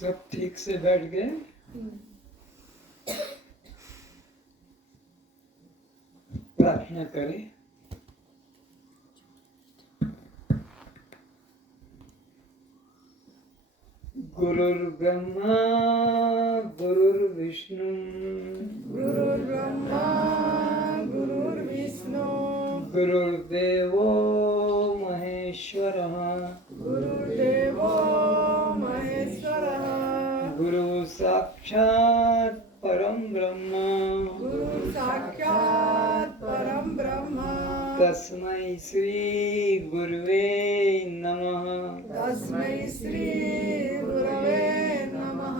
सब ठीक से बैठ गए? प्रार्थना करें। गुरुर्ब्रह्मा गुरुर्विष्णु गुरुर्ब्रह्मा गुरुर्विष्णु गुरुर्देवो महेश्वरः गुरुर्देवो महेश्वरः गुरु साक्षात् परम ब्रह्म गुरु साक्षात् परम ब्रह्म तस्मै श्री गुरुवे नमः। तस्मै श्री गुरवे नमः।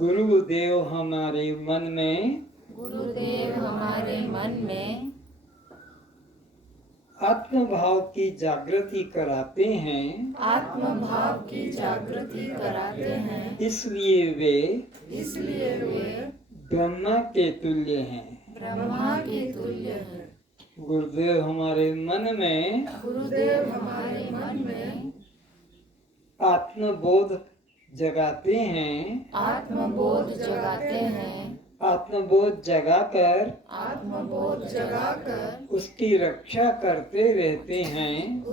गुरुदेव हमारे मन में आत्म भाव की जागृति कराते हैं। आत्म भाव की जागृति कराते हैं। इसलिए वे ब्रह्मा के तुल्य हैं। ब्रह्मा के तुल्य हैं। गुरुदेव हमारे मन में आत्मबोध जगाते हैं। आत्मबोध जगाकर उसकी रक्षा करते रहते हैं।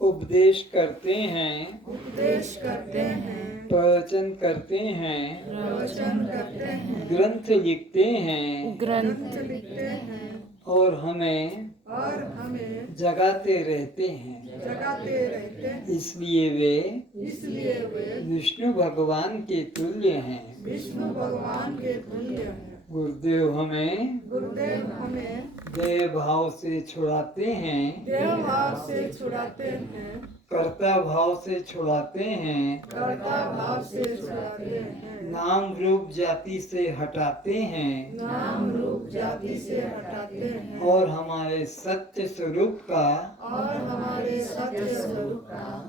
उपदेश करते हैं। प्रवचन करते हैं। ग्रंथ लिखते हैं। और हमें जगाते रहते हैं। इसलिए वे विष्णु भगवान के तुल्य हैं। गुरुदेव हमें देह भाव से छुड़ाते हैं। कर्ता भाव से छुड़ाते हैं। नाम रूप जाति से हटाते हैं। और हमारे सत्य स्वरूप का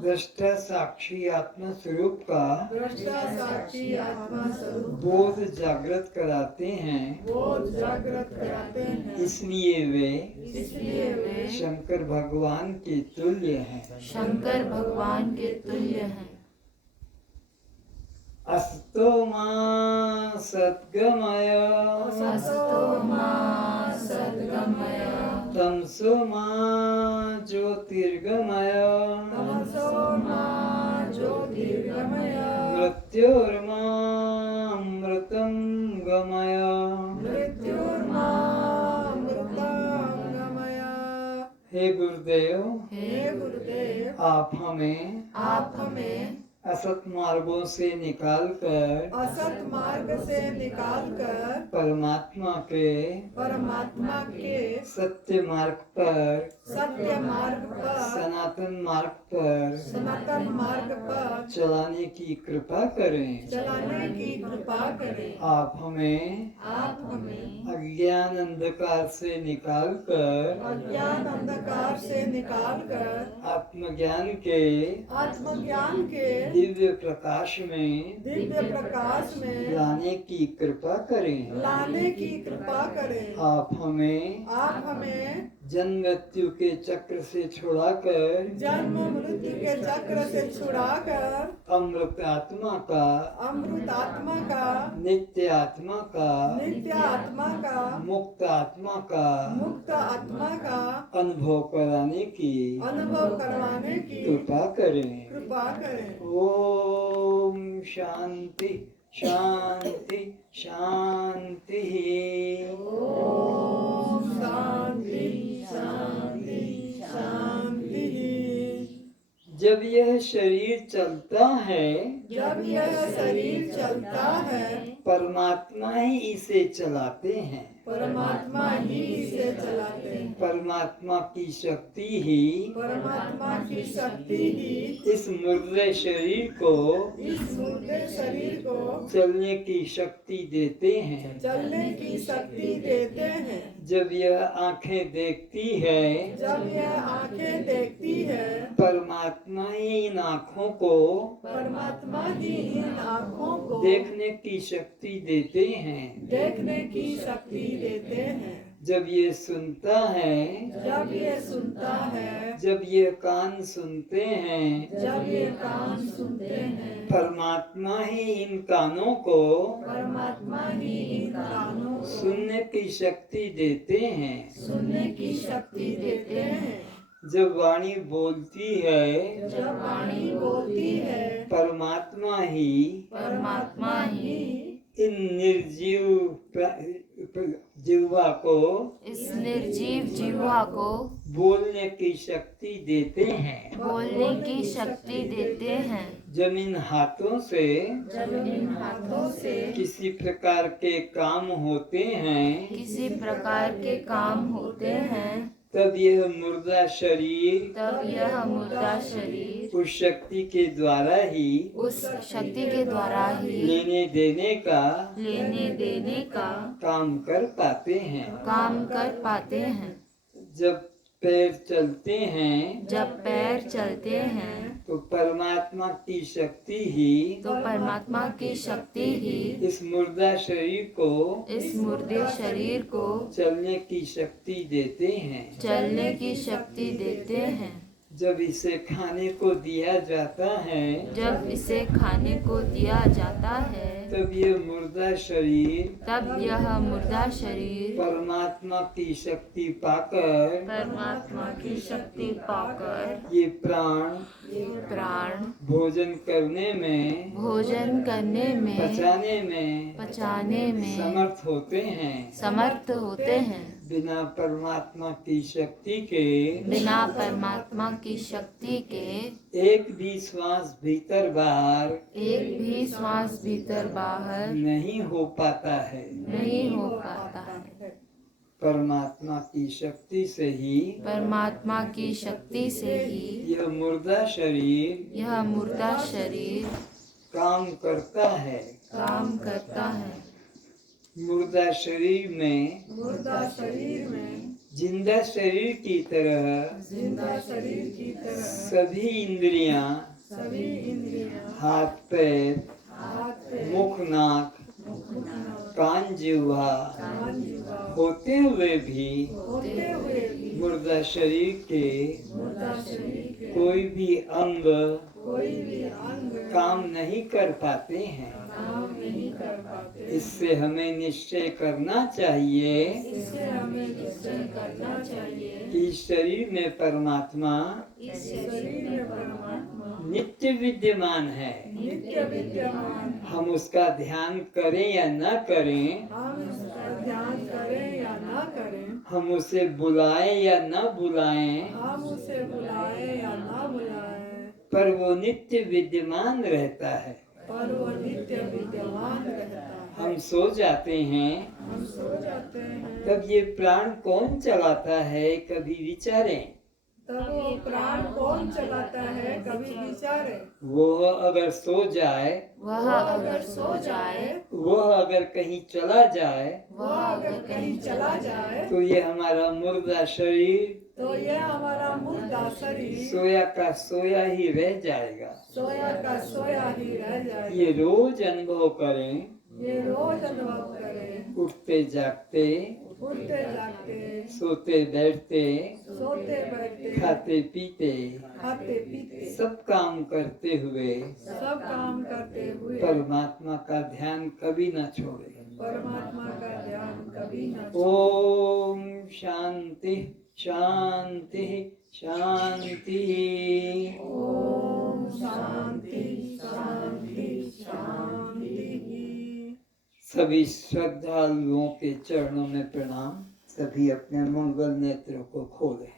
दृष्टा साक्षी आत्मा स्वरूप का बोध जागृत कराते हैं। इसलिए वे शंकर भगवान के तुल्य हैं। अस्तो मा सद्गमय तमसो मा ज्योतिर्गमय मृत्योर्मामृतं गमय। हे गुरुदेव, आप हमें असत मार्गों से निकालकर परमात्मा के सत्य मार्ग पर सनातन मार्ग पर चलाने की कृपा करें। आप हमें अज्ञान अंधकार से निकालकर आत्मज्ञान के दिव्य प्रकाश में लाने की कृपा करें। आप हमें जन्म मृत्यु के चक्र से छुड़ाकर अमृत आत्मा का नित्य आत्मा का मुक्त आत्मा का अनुभव कराने की कृपा करें। ओम शांति शांति शांति। ओम शांति शांति शांति। जब यह शरीर चलता है परमात्मा ही इसे चलाते हैं। परमात्मा की शक्ति ही परमात्मा की शक्ति ही इस मुर्दे शरीर को इस मुर्दे शरीर को चलने की शक्ति देते हैं। चलने की शक्ति देते हैं। जब यह आंखें देखती है, जब यह आंखें देखती है, परमात्मा ही इन आँखों को परमात्मा ही इन आँखों को देखने की शक्ति देते हैं। देखने की शक्ति देते हैं। जब ये सुनता है, जब ये सुनता है, जब ये कान सुनते हैं, जब ये कान सुनते हैं, परमात्मा ही इन कानों को परमात्मा ही इन कानों को सुनने की शक्ति देते हैं। सुनने की शक्ति देते हैं। जब वाणी बोलती है, जब वाणी बोलती है, परमात्मा ही परमात्मा ही इन निर्जीव जीवा को इस निर्जीव जीवा को बोलने की शक्ति देते हैं। बोलने की शक्ति देते हैं। जब इन हाथों से जब इन हाथों से किसी प्रकार के काम होते हैं, किसी प्रकार के काम होते हैं, तब यह मुर्दा शरीर तब यह मुर्दा शरीर उस शक्ति के द्वारा ही उस शक्ति के द्वारा ही लेने देने का लेने देने का काम कर पाते हैं। काम कर पाते हैं। जब पैर चलते हैं, जब पैर चलते हैं तो परमात्मा की शक्ति ही तो परमात्मा की शक्ति ही इस मुर्दा शरीर को इस मुर्दे शरीर को चलने की शक्ति देते हैं। चलने की शक्ति देते हैं। जब इसे खाने को दिया जाता है, जब इसे खाने को दिया जाता है, तब ये मुर्दा शरीर तब यह मुर्दा शरीर परमात्मा की शक्ति पाकर परमात्मा की शक्ति पाकर ये प्राण प्राण भोजन करने में, भोजन करने में, पचाने में समर्थ होते हैं। समर्थ होते हैं। बिना परमात्मा की शक्ति के बिना परमात्मा की शक्ति के एक भी श्वास भीतर बाहर एक भी श्वास भीतर बाहर नहीं हो पाता है। नहीं हो पाता है। परमात्मा की शक्ति से ही परमात्मा की शक्ति से ही यह मुर्दा शरीर यह मुर्दा शरीर काम करता है। काम करता है। मुर्दा शरीर में मुर्दा शरीर में जिंदा शरीर की तरह जिंदा शरीर की तरह सभी इंद्रियां, सभी इंद्रियां, हाथ पैर, हाथ पैर, मुख नाक, कान जिह्वा कान जीवा होते हुए भी होते हुए भी मुर्दा शरीर के मुर्दा शरीर के कोई भी अंग कोई भी अंग काम नहीं कर पाते हैं। काम नहीं कर पाते। इससे हमें निश्चय करना चाहिए इससे हमें निश्चय करना चाहिए कि इस शरीर में परमात्मा इस शरीर में परमात्मा नित्य विद्यमान है। नित्य विद्यमान। हम उसका ध्यान करें या न करें, हम उसका ध्यान करें या ना करें, हम उसे बुलाएं या न बुलाएं, हम उसे बुलाएं या ना बुलाएं, पर वो नित्य विद्यमान रहता है। पर वो नित्य विद्यमान रहता है। हम सो जाते हैं, हम सो जाते हैं, तब ये प्राण कौन चलाता है, कभी विचारें। तब वो प्राण कौन चलाता है, कभी विचारे। वो अगर सो जाए, वह अगर सो जाए, वह अगर कहीं चला जाए, वह अगर कहीं चला जाए, तो ये हमारा मुर्दा शरीर तो यह हमारा मुर्दा शरीर सोया का सोया ही रह जाएगा। सोया का सोया ही रह जाएगा। ये रोज अनुभव करें, ये रोज अनुभव करें, उठते जागते, उठते जागते, सोते बैठते, सोते बैठते, खाते पीते, खाते पीते, सब काम करते हुए सब काम करते हुए परमात्मा का ध्यान कभी न छोड़े। परमात्मा का ध्यान कभी न छोड़े। ओम शांति शांति शांति। ओम शांति शांति शांति। सभी श्रद्धालुओं के चरणों में प्रणाम। सभी अपने मंगल नेत्रों को खोलें।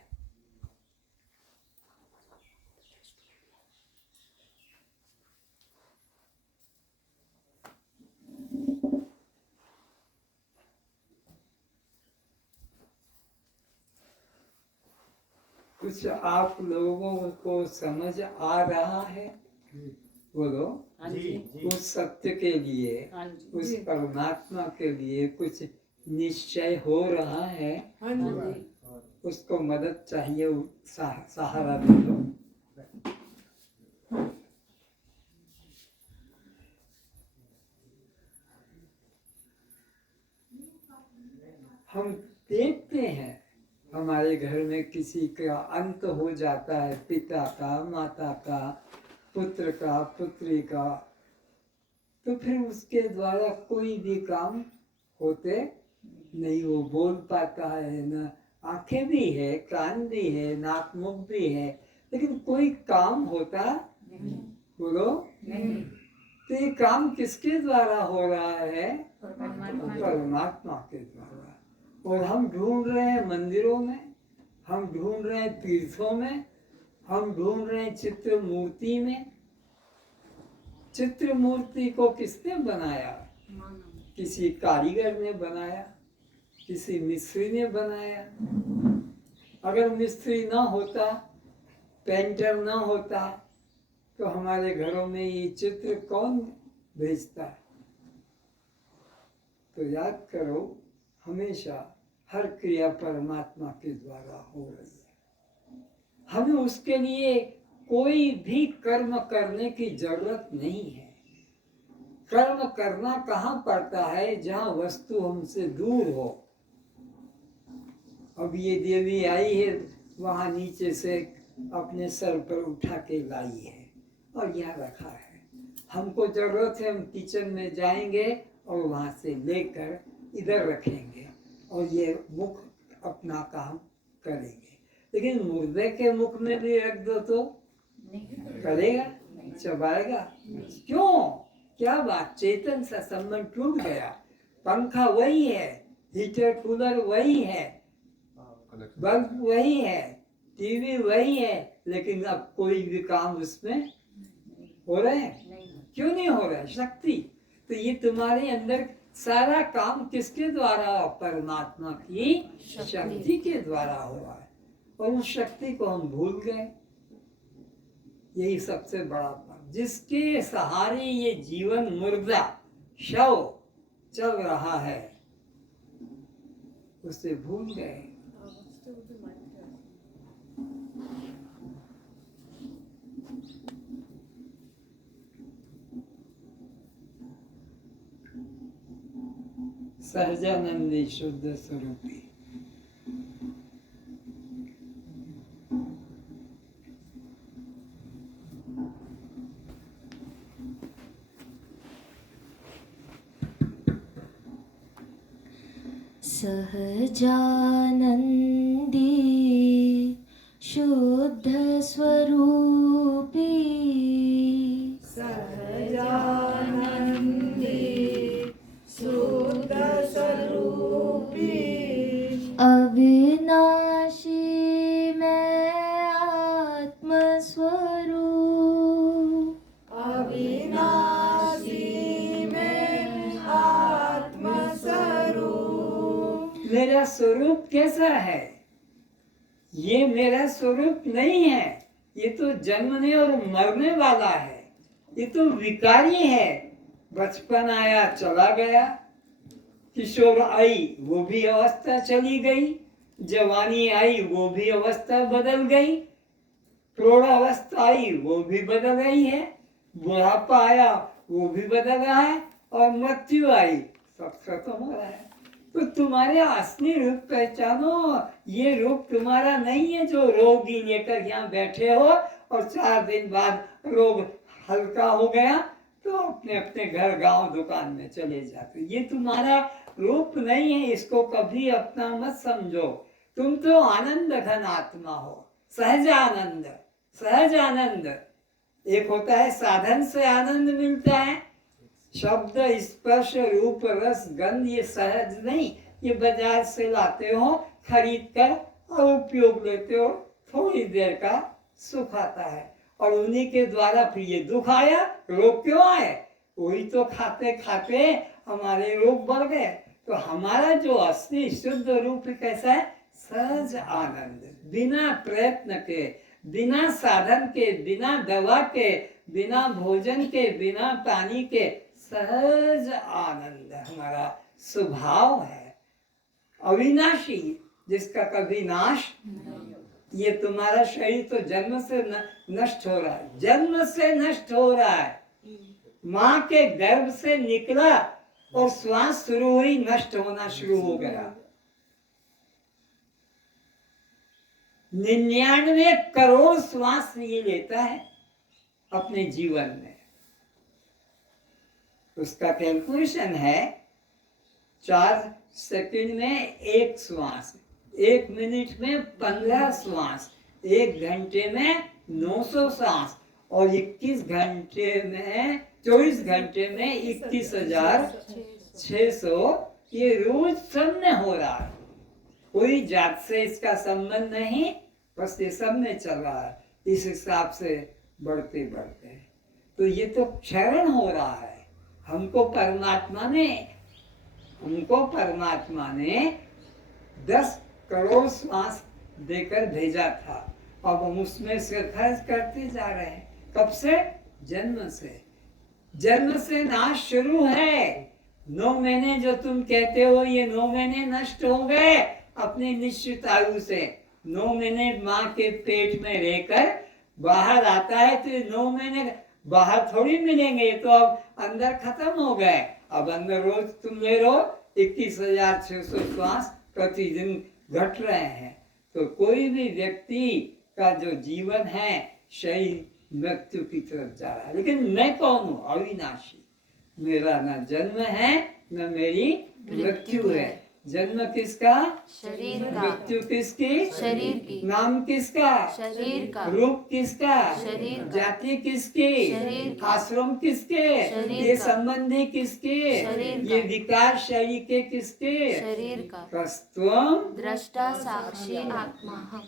कुछ आप लोगों को समझ आ रहा है? बोलो। हाँ जी। उस सत्य के लिए, हाँ जी। उस परमात्मा के लिए कुछ निश्चय हो रहा है? हाँ जी। उसको मदद चाहिए, सहारा दे दो। हम देखते हैं हमारे घर में किसी का अंत हो जाता है, पिता का, माता का, पुत्र का, पुत्री का, तो फिर उसके द्वारा कोई भी काम होते नहीं। वो बोल पाता है ना, आंखें भी है, कान भी है, नाक मुख भी है, लेकिन कोई काम होता बोलो नहीं। तो ये काम किसके द्वारा हो रहा है? परमात्मा। परमात्मा के द्वारा। और हम ढूंढ रहे हैं मंदिरों में, हम ढूंढ रहे हैं तीर्थों में, हम ढूंढ रहे हैं चित्र मूर्ति में। चित्र मूर्ति को किसने बनाया? किसी कारीगर ने बनाया, किसी मिस्त्री ने बनाया। अगर मिस्त्री ना होता, पेंटर ना होता, तो हमारे घरों में ये चित्र कौन भेजता? तो याद करो, हमेशा हर क्रिया परमात्मा के द्वारा हो रही है। हमें उसके लिए कोई भी कर्म करने की जरूरत नहीं है। कर्म करना कहाँ पड़ता है? जहाँ वस्तु हमसे दूर हो। अब ये देवी आई है, वहाँ नीचे से अपने सर पर उठा के लाई है और यहाँ रखा है। हमको जरूरत है, हम किचन में जाएंगे और वहाँ से लेकर इधर रखेंगे और ये मुख अपना काम करेंगे। लेकिन मुर्दे के मुख में भी रख दो तो करेगा? चबाएगा? क्यों? क्या बात? चेतन सा संबंध टूट गया। पंखा वही है, हीटर कूलर वही है, बल्ब वही है, टीवी वही है, लेकिन अब कोई भी काम उसमें हो रहे हैं? क्यों नहीं हो रहा है? शक्ति। तो ये तुम्हारे अंदर सारा काम किसके द्वारा? परमात्मा की शक्ति के द्वारा हो रहा है। और उस शक्ति को हम भूल गए। यही सबसे बड़ा पाप, जिसके सहारे ये जीवन मुर्दा शव चल रहा है, उसे भूल गए। सहजानंदी शुद्ध स्वरूपी। सहजानंदी शुद्ध स्वरूपी, सहजानंदी शुद्ध स्वरूपी, अविनाशी मैं आत्मस्वरूप, अविनाशी में आत्मस्वरूप। मेरा स्वरूप कैसा है? ये मेरा स्वरूप नहीं है। ये तो जन्मने और मरने वाला है। ये तो विकारी है। बचपन आया चला गया, किशोर आई वो भी अवस्था चली गई, जवानी आई वो भी अवस्था बदल गई, प्रौढ़ावस्था आई वो भी बदल गई है, बुढ़ापा आया वो भी बदल रहा है, और मृत्यु आई, सब खत्म हो रहा है। तो तुम्हारे असली रूप पहचानो। ये रूप तुम्हारा नहीं है जो रोगी लेकर यहाँ बैठे हो और 4 दिन बाद रोग हल्का हो गया तो अपने अपने घर गांव दुकान में चले जाते। ये तुम्हारा रूप नहीं है, इसको कभी अपना मत समझो। तुम तो आनंद घन आत्मा हो, सहज आनंद। सहज आनंद एक होता है, साधन से आनंद मिलता है, शब्द स्पर्श रूप रस गंध ये सहज नहीं, ये बाजार से लाते हो, खरीद कर और उपयोग लेते हो, थोड़ी देर का सुख आता है और उन्हीं के द्वारा फिर ये दुख आया। रोग क्यों आए? वही तो खाते खाते हमारे रोग बढ़ गए। तो हमारा जो असली शुद्ध रूप कैसा है? सहज आनंद, बिना प्रयत्न के, बिना साधन के, बिना दवा के, बिना भोजन के, बिना पानी के, सहज आनंद हमारा स्वभाव है, अविनाशी, जिसका कभी नाश। ये तुम्हारा शरीर तो जन्म से नष्ट हो रहा है, जन्म से नष्ट हो रहा है। माँ के गर्भ से निकला और श्वास शुरू हुई, नष्ट होना शुरू हो गया। 99 करोड़ श्वास ये लेता है अपने जीवन में। उसका कैलकुलेशन है 4 सेकंड में 1 श्वास, 1 मिनट में 15 श्वास, 1 घंटे में 900 श्वास और 24 घंटे में 21,600। ये रोज सब में हो रहा है, कोई जात से इसका संबंध नहीं, बस ये सब में चल रहा है। इस हिसाब से बढ़ते बढ़ते तो ये तो क्षरण हो रहा है। हमको परमात्मा ने 10 करोड़ श्वास देकर भेजा था, अब हम उसमें से खर्च करते जा रहे हैं। कब से? जन्म से। जन्म से नाश शुरू है। 9 महीने जो तुम कहते हो, ये 9 महीने नष्ट हो गए अपनी निश्चित आयु से। 9 महीने माँ के पेट में रहकर बाहर आता है तो 9 महीने बाहर थोड़ी मिलेंगे, ये तो अब अंदर खत्म हो गए। अब अंदर रोज तुम ले रहो 21,600 श्वास प्रतिदिन घट रहे हैं। तो कोई भी व्यक्ति का जो जीवन है, शरीर मृत्यु की तरफ जा रहा है। लेकिन मैं कौन हूँ? अविनाशी। मेरा न जन्म है न मेरी मृत्यु है। जन्म किसका? शरीर का। मृत्यु किसकी? शरीर की। नाम किसका? शरीर का। रूप किसका? शरीर का। जाति किसकी? शरीर का। आश्रम किसके? शरीर ये का। संबंधी किसके? शरीर ये का। विकार शरीर के किसके? शरीर का। कस्तुम दृष्टा साक्षी आत्मा हम।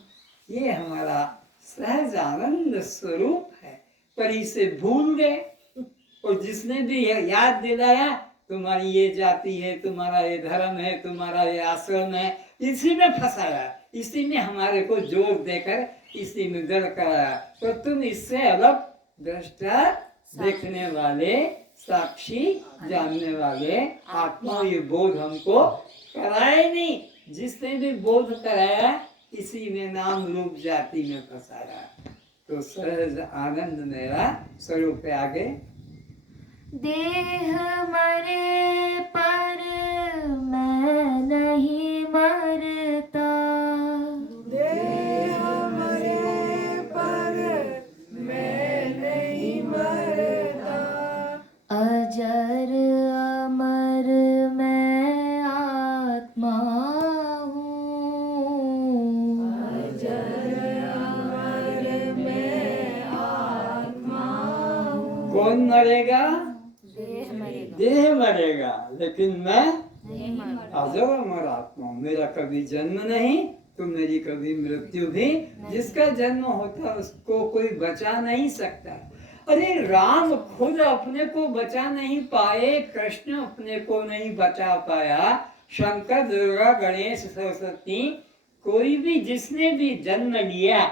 ये हमारा सहज आनंद स्वरूप है, पर इसे भूल गए। और जिसने भी याद दिलाया तुम्हारी ये जाति है, तुम्हारा ये धर्म है, तुम्हारा ये आश्रम है, इसी में फंसाया, इसी में हमारे को जोर देकर इसी में दर कराया। तो तुम इससे अलग दृष्टा, देखने वाले, साक्षी, जानने वाले आत्मा, ये बोध हमको कराए नहीं। जिसने भी बोध कराया इसी में नाम रूप जाति में फंसाया। तो सहज आनंद मेरा स्वरूप है। आगे देह मरे पर मैं नहीं मरता, देह मरे पर मैं नहीं मरता, अजर अमर मैं आत्मा हूँ, अजर अमर मैं आत्मा हूँ। कौन मरेगा? देह मरेगा, देह मरेगा, लेकिन मैं नहीं मरता। अजर अमर आत्मा हूँ। मेरा कभी जन्म नहीं तो मेरी कभी मृत्यु भी। जिसका जन्म होता है उसको कोई बचा नहीं सकता। अरे राम खुद अपने को बचा नहीं पाए, कृष्ण अपने को नहीं बचा पाया, शंकर, दुर्गा, गणेश, सरस्वती, कोई भी जिसने भी जन्म लिया,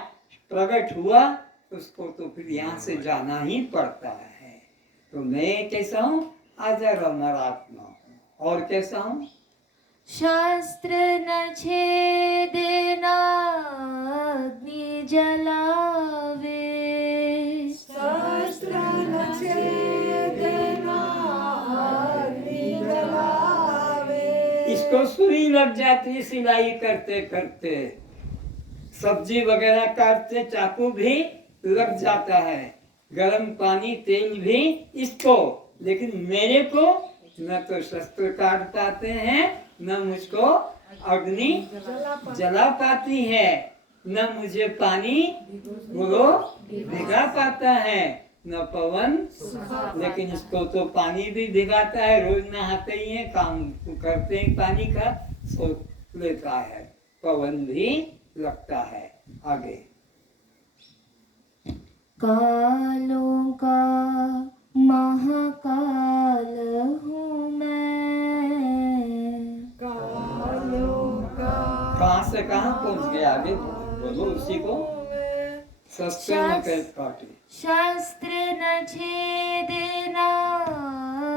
प्रकट हुआ, उसको तो फिर यहाँ से जाना ही पड़ता है। तो मैं कैसा हूँ? अजर अमर आत्मा हूँ। और कैसा हूँ? शास्त्र न छेदेना अग्नि जलावे, शास्त्र न छेदेना अग्नि जलावे। इसको सुई लग जाती सिलाई करते करते, सब्जी वगैरह काटते चाकू भी लग जाता है, गरम पानी तेल भी इसको। लेकिन मेरे को न तो शस्त्र काट पाते हैं, न मुझको अग्नि जला पाती है, न मुझे पानी बोलो भिगा पाता है, न पवन। लेकिन इसको तो पानी भी भिगाता है, रोज नहाते ही है, काम करते हैं पानी का, सो लेता है, पवन भी लगता है। आगे कालों का महाकाल हूँ मैं, कालों का कहाँ से कहाँ कहाँ पहुंच गए आगे बोलो उसी को शस्त्र न काटे शस्त्र न छेदेना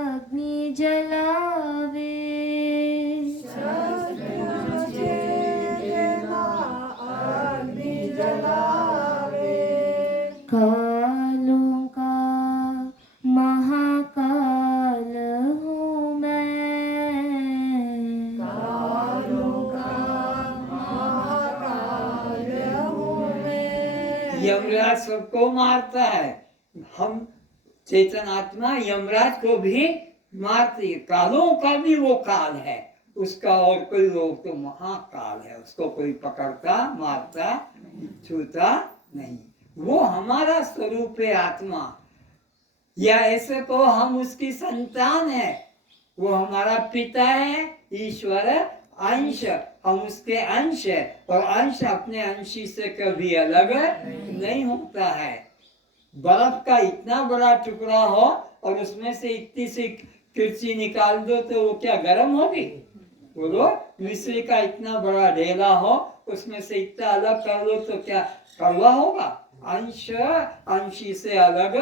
अग्नि जलावे कालों का महाकाल हूँ मैं यमराज सबको मारता है हम चेतन आत्मा यमराज को भी मारती है कालों का भी वो काल है उसका और कोई रोग तो महाकाल है उसको कोई पकड़ता मारता छूता नहीं वो हमारा स्वरूप है आत्मा या ऐसे को हम उसकी संतान है वो हमारा पिता है ईश्वर अंश हम उसके अंश है और अंश अपने अंशी से कभी अलग नहीं होता है बर्फ का इतना बड़ा टुकड़ा हो और उसमें से इतनी सी किरची निकाल दो तो वो क्या गर्म होगी बोलो मिश्री का इतना बड़ा ढेला हो उसमें से इतना अलग कर लो तो क्या कड़वा होगा अंश अंशी से अलग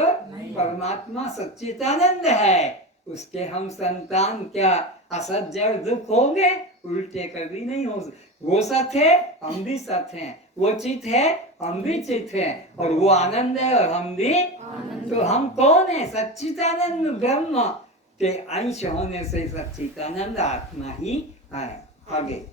परमात्मा सच्चिदानंद है उसके हम संतान क्या असत जड़ दुख होंगे उल्टे कभी नहीं हो वो सत है हम भी सत हैं वो चित है हम भी चित हैं और वो आनंद है और हम भी तो हम कौन है सच्चिदानंद ब्रह्म के अंश होने से सच्चिदानंद आत्मा ही है आगे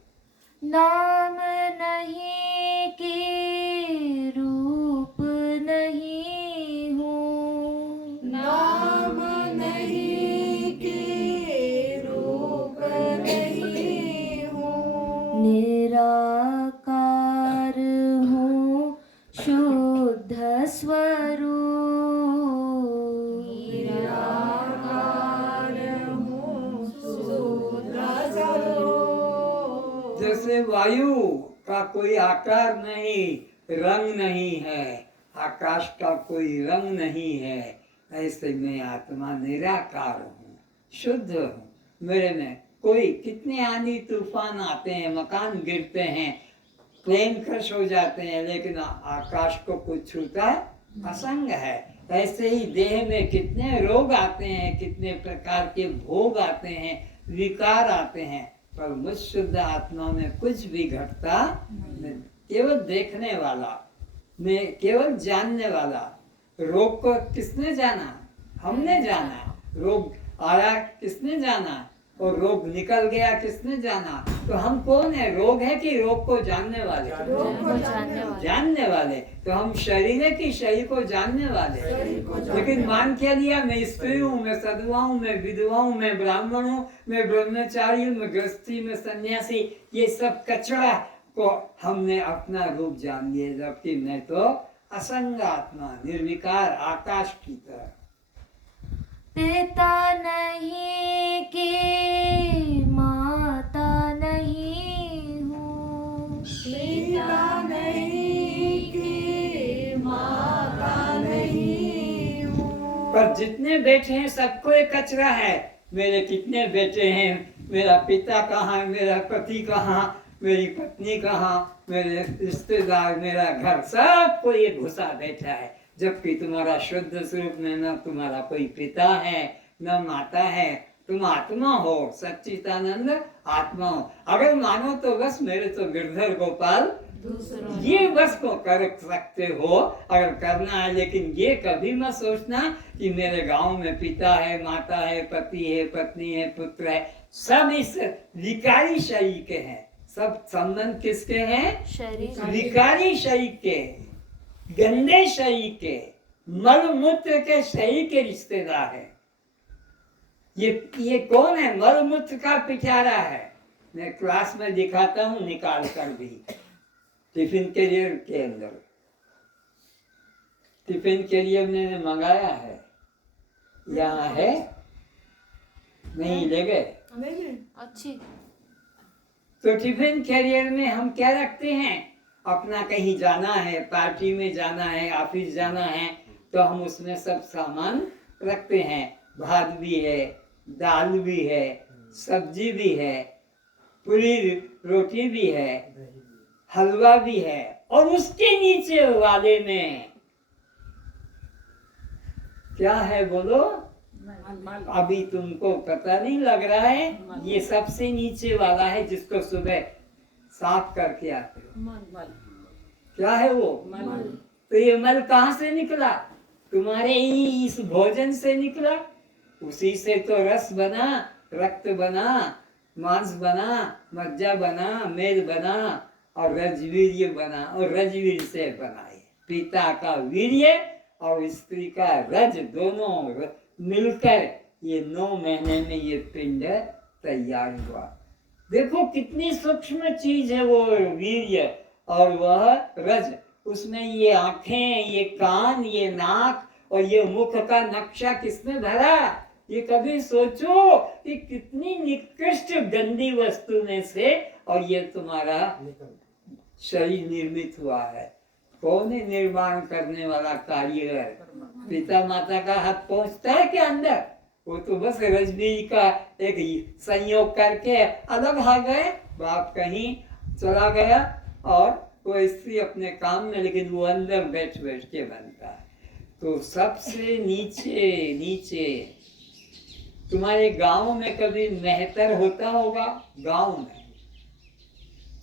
नाम नहीं कि रूप नहीं हूँ नाम नहीं कि रूप नहीं हूँ निराकार हूँ शुद्ध स्वरूप जैसे वायु का कोई आकार नहीं रंग नहीं है आकाश का कोई रंग नहीं है ऐसे मैं आत्मा निराकार हूँ शुद्ध हूँ मेरे में कोई कितने आंधी तूफान आते हैं मकान गिरते हैं प्लेन क्रश हो जाते हैं लेकिन आकाश को कुछ छूता असंग है ऐसे ही देह में कितने रोग आते हैं कितने प्रकार के भोग आते हैं विकार आते हैं पर मुझ शुद्ध आत्मा में कुछ भी घटता नहीं केवल देखने वाला मैं केवल जानने वाला रोग को किसने जाना हमने जाना रोग आया किसने जाना और रोग निकल गया किसने जाना तो हम कौन है रोग है कि रोग को जानने वाले जानने वाले तो हम शरीर है कि शरीर को जानने वाले लेकिन मान क्या लिया मैं स्त्री हूँ मैं सधवा हूँ मैं विधवा हूँ मैं ब्राह्मण हूँ मैं ब्रह्मचारी हूँ मैं गृहस्थी में सन्यासी ये सब कचरा को हमने अपना रूप जान लिया जबकि मैं तो असंग आत्मा निर्विकार आकाश की तरह पिता नहीं कि माता नहीं हूँ पिता नहीं कि माता नहीं हूँ पर जितने बेटे हैं सबको एक कचरा है मेरे कितने बेटे हैं मेरा पिता कहाँ है मेरा पति कहाँ मेरी पत्नी कहाँ मेरे रिश्तेदार मेरा घर सबको ये घुसा बैठा है जबकि तुम्हारा शुद्ध स्वरूप में न तुम्हारा कोई पिता है न माता है तुम आत्मा हो सच्चिदानंद आत्मा हो अगर मानो तो बस मेरे तो गिरधर गोपाल ये बस को कर सकते हो अगर करना है लेकिन ये कभी मत सोचना कि मेरे गांव में पिता है माता है पति है पत्नी है पुत्र है सब इस विकारी शरीर के हैं सब संबंध किसके हैं शरीर विकारी शरीर के गंदे शरीर के मल मूत्र के शरीर के रिश्तेदार है ये कौन है मल मूत्र का पिटारा है मैं क्लास में दिखाता हूँ निकाल कर भी टिफिन कैरियर के अंदर टिफिन कैरियर मैंने मंगाया है यहाँ है नहीं ले गए अच्छी तो टिफिन कैरियर में हम क्या रखते हैं अपना कहीं जाना है पार्टी में जाना है ऑफिस जाना है तो हम उसमें सब सामान रखते हैं भात भी है दाल भी है सब्जी भी है पूरी रोटी भी है हलवा भी है, और उसके नीचे वाले में क्या है बोलो? अभी तुमको पता नहीं लग रहा है, ये सबसे नीचे वाला है जिसको सुबह साफ करके आते हो। क्या है वो? तो ये मल कहाँ से निकला? तुम्हारे ही इस भोजन से निकला। उसी से तो रस बना, रक्त बना, मांस बना, मज्जा बना, मेद बना, और रजवीर्य बना, और रजवीर से बना ये पिता का वीर्य और स्त्री का रज, दोनों मिलकर ये 9 महीने में ये पिंड तैयार हुआ। देखो कितनी सूक्ष्म चीज है वो वीर्य और वह रज। उसमें ये आंखें, ये कान, ये नाक और ये मुख का नक्शा किसने धरा? ये कभी सोचो कि कितनी निकृष्ट गंदी वस्तु में से और ये तुम्हारा शरीर निर्मित हुआ है। कौन है निर्माण करने वाला कारीगर? पिता माता का हाथ पहुंचता है क्या अंदर? वो तो बस रजनी का एक संयोग करके अलग आ गए, बाप कहीं चला गया और वो स्त्री अपने काम में, लेकिन वो अंदर बैठ बैठ के बनता है। तो सबसे नीचे नीचे तुम्हारे गांव में कभी मेहतर होता होगा? गांव में,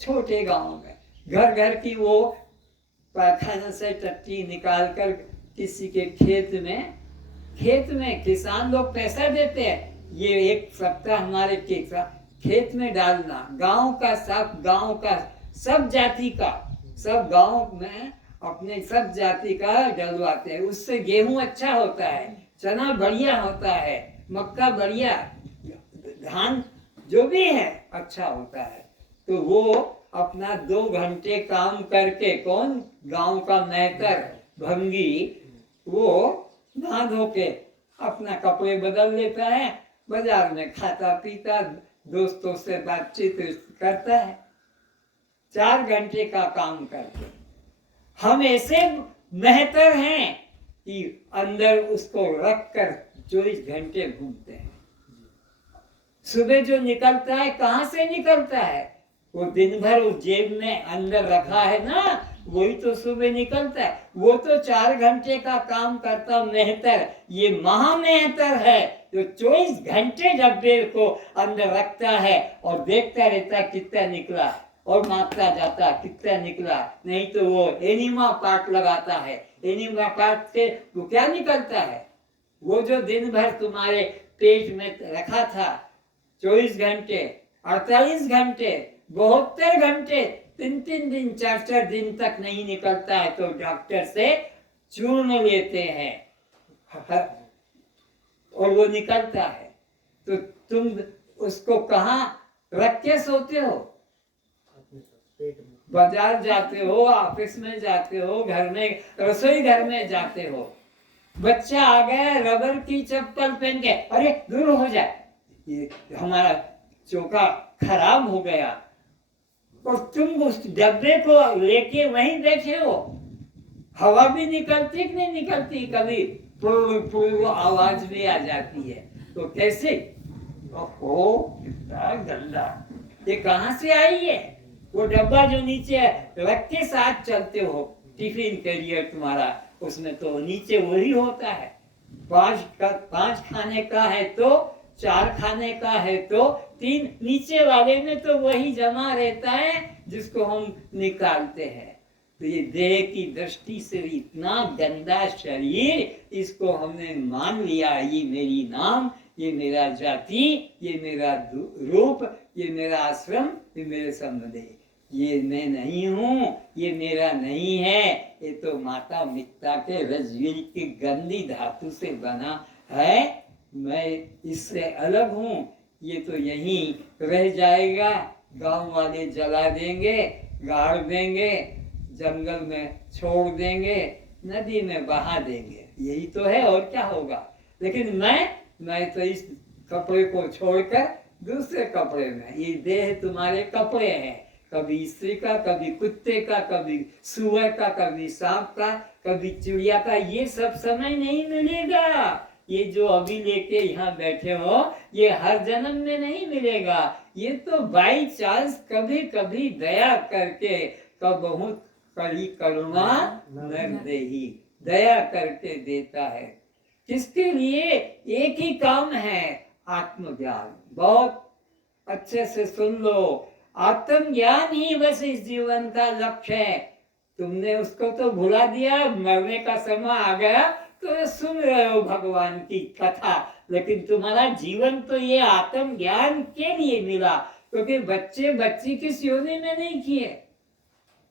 छोटे गांव में घर घर की वो पैखाना से टट्टी निकाल कर किसी के खेत में किसान लोग पैसा देते हैं, ये 1 सप्ताह हमारे खेत में डालना। गांव का सब जाति का, सब गांव में अपने सब जाति का डलवाते हैं। उससे गेहूं अच्छा होता है, चना बढ़िया होता है, मक्का बढ़िया, धान जो भी है अच्छा होता है। तो वो अपना 2 घंटे काम करके, कौन? गांव का मेहतर भंगी, वो नहा धो के अपना कपड़े बदल लेता है, बाजार में खाता पीता, दोस्तों से बातचीत करता है, 4 घंटे का काम करके। हम ऐसे मेहतर हैं कि अंदर उसको रख कर 24 घंटे घूमते हैं। सुबह जो निकलता है कहाँ से निकलता है? वो दिन भर उस जेब में अंदर रखा है ना, वही तो सुबह निकलता है। वो तो 4 घंटे का काम करता मेहतर, ये महा मेहतर है जो 24 घंटे डब्बे को अंदर रखता है और देखता रहता कितना निकला और मापता जाता कितना निकला। नहीं तो वो एनिमा पार्ट लगाता है, एनिमा पार्ट से वो क्या निकलता है? वो जो दिन भर तुम्हारे पेट में रखा था, 24 घंटे, 48 घंटे, 72 घंटे, 3 दिन, 4 दिन तक नहीं निकलता है तो डॉक्टर से चूर्ण लेते हैं और वो निकलता है। तो तुम उसको कहाँ रख के सोते हो? बाजार जाते हो, ऑफिस में जाते हो, घर में, रसोई घर में जाते हो। बच्चा आ गया रबर की चप्पल पहन के, अरे दूर हो जाए, ये हमारा चौका खराब हो गया, और तुम उस डब्बे को लेके वहीं बैठे हो। हवा भी निकलती कि नहीं निकलती? कभी पुर आवाज भी आ जाती है, तो कैसे? ओहो कितना गंदा, ये कहाँ से आई है? वो डब्बा जो नीचे रख के साथ चलते हो, टिफिन कैरियर तुम्हारा, उसमें तो नीचे वही होता है। 5 खाने का है तो 4 खाने का है तो 3 नीचे वाले में तो वही जमा रहता है जिसको हम निकालते हैं। तो ये देह की दृष्टि से इतना गंदा शरीर, इसको हमने मान लिया ये मेरी नाम, ये मेरा जाति, ये मेरा रूप, ये मेरा आश्रम, ये मेरे संबंध, ये मैं नहीं हूँ, ये मेरा नहीं है, ये तो माता मित्ता के रजवीर की गंदी धातु से बना है, मैं इससे अलग हूँ, ये तो यहीं रह जाएगा, गांव वाले जला देंगे, गाड़ देंगे, जंगल में छोड़ देंगे, नदी में बहा देंगे, यही तो है और क्या होगा। लेकिन मैं तो इस कपड़े को छोड़कर दूसरे कपड़े में, ये देह तुम्हारे कपड़े हैं, कभी स्त्री का, कभी कुत्ते का, कभी सुअर का, कभी सांप का, कभी चिड़िया का, ये सब समय नहीं मिलेगा। ये जो अभी लेके यहाँ बैठे हो, ये हर जन्म में नहीं मिलेगा। ये तो बाई चांस कभी कभी दया करके बहुत कड़ी करुणा नर देही, दया करके देता है। किसके लिए? एक ही काम है, आत्मज्ञान। बहुत अच्छे से सुन लो, आत्मज्ञान ही बस इस जीवन का लक्ष्य है। तुमने उसको तो भुला दिया, मरने का समय आ गया तो सुन रहे हो भगवान की कथा, लेकिन तुम्हारा जीवन तो ये आत्मज्ञान के लिए मिला। क्योंकि बच्चे बच्ची किस योनि में नहीं किए,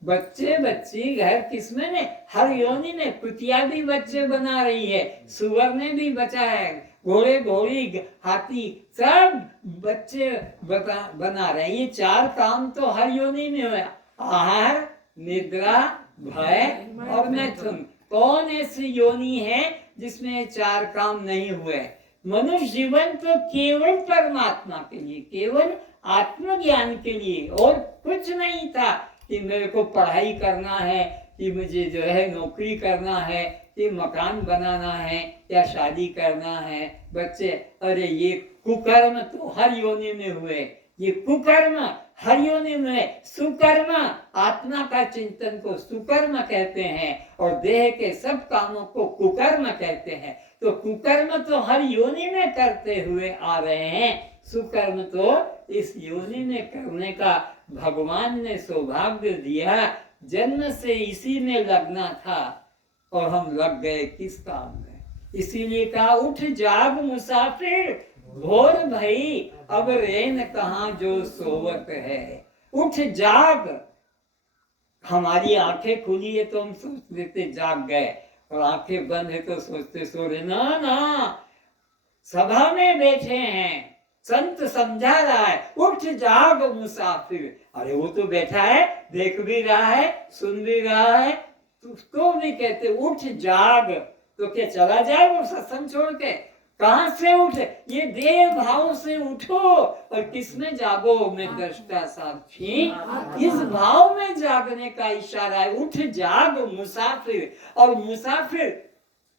बच्चे बच्ची घर किसमें ने, हर योनि में। कुतिया भी बच्चे बना रही है, सुअर ने भी बचा है, घोड़े घोड़ी हाथी सब बच्चे बना रहे हैं। ये चार काम तो हर योनि में हुआ, आहार, निद्रा, भय और मैथुन। कौन ऐसी योनि है जिसमें चार काम नहीं हुए? मनुष्य जीवन तो केवल परमात्मा के लिए, केवल आत्मज्ञान के लिए, और कुछ नहीं था कि मेरे को पढ़ाई करना है, कि मुझे जो है नौकरी करना है, कि मकान बनाना है, या शादी करना है। बच्चे, अरे ये कुकर्म तो हर योनि में हुए, ये कुकर्म हर योनि में। सुकर्म, आत्मा का चिंतन को सुकर्म कहते हैं, और देह के सब कामों को कुकर्म कहते हैं। तो कुकर्म तो हर योनि में करते हुए आ रहे हैं, सुकर्म तो इस योनि में करने का भगवान ने सौभाग्य दिया। जन्म से इसी में लगना था, और हम लग गए किस काम में? इसीलिए कहा, उठ जाग मुसाफिर, भोर भई अब रैन कहाँ जो सोवत है। उठ जाग, हमारी आंखें खुली है तो हम सोच लेते जाग गए, और आंखें बंद है तो सोचते सो रहे। ना ना, सभा में बैठे हैं, संत समझा रहा है, उठ जाग मुसाफिर। अरे वो तो बैठा है, देख भी रहा है, सुन भी रहा है, तो उसको भी कहते उठ जाग। तो क्या चला जाए वो सत्संग छोड़ के? कहां से उठे? ये देह भाव से उठो। और किसमें जागो? मैं दृष्टा साक्षी, इस भाव में जागने का इशारा है। उठ जाग मुसाफिर। और मुसाफिर,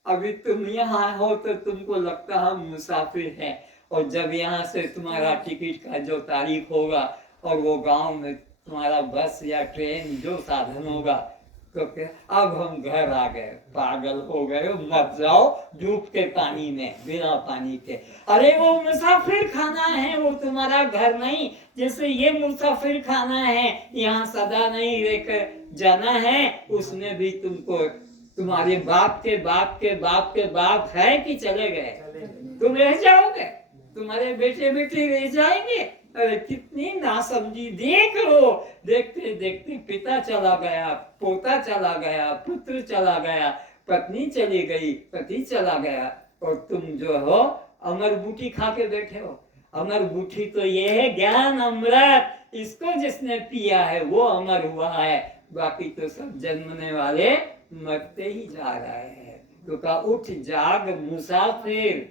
अभी तुम यहाँ हो तो तुमको लगता हम मुसाफिर हैं, और जब यहाँ से तुम्हारा टिकट का जो तारीख होगा, और वो गांव में तुम्हारा बस या ट्रेन जो साधन होगा, तो क्या अब हम घर आ गए, पागल हो गए, मत जाओ डूब के पानी में, बिना पानी के। अरे वो मुसाफिर खाना है, वो तुम्हारा घर नहीं। जैसे ये मुसाफिर खाना है, यहाँ सदा नहीं लेकर जाना है, उसमें भी तुमको तुम्हारे बाप के बाप के बाप के बाप है कि चले गए? तुम रह जाओगे, तुम्हारे बेटे बेटे रह जाएंगे। अरे कितनी नासमझी! देख लो, देखते देखते पिता चला गया, पोता चला गया, पुत्र चला गया, पत्नी चली गई, पति चला गया, और तुम जो हो अमर बूटी खा के बैठे हो। अमर बूटी तो ये है ज्ञान अमृत, इसको जिसने पिया है वो अमर हुआ है, बाकी तो सब जन्मने वाले मरते ही जा रहे हैं। तो कहा उठ जाग मुसाफिर।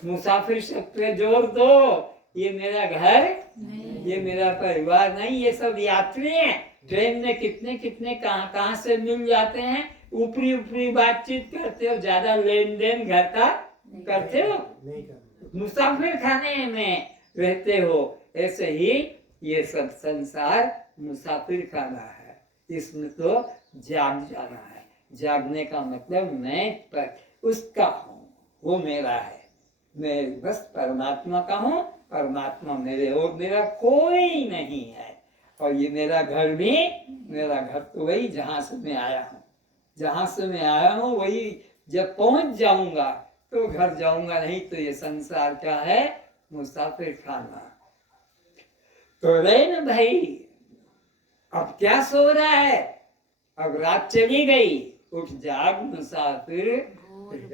मुसाफिर शब्द पे जोर दो। ये मेरा घर, ये मेरा परिवार नहीं, ये सब यात्री हैं। ट्रेन में कितने कितने कहाँ कहाँ से मिल जाते हैं, ऊपरी ऊपरी बातचीत करते हो, ज्यादा लेन देन घर का करते हो, मुसाफिर खाने में रहते हो। ऐसे ही ये सब संसार मुसाफिर खाना है, इसमें तो जाग जाना है। जागने का मतलब मैं पर उसका हूँ, वो मेरा है, मैं बस परमात्मा का हूँ, परमात्मा मेरे और मेरा कोई नहीं है। और ये मेरा घर भी, मेरा घर तो वही जहाँ से मैं आया हूँ, जहाँ से मैं आया हूँ वही। जब पहुंच जाऊंगा तो घर जाऊंगा, नहीं तो ये संसार क्या है? मुसाफिर खाना। तो रैन भाई, अब क्या सो रहा है? अब रात चली गई, उठ जाग मुसाफिर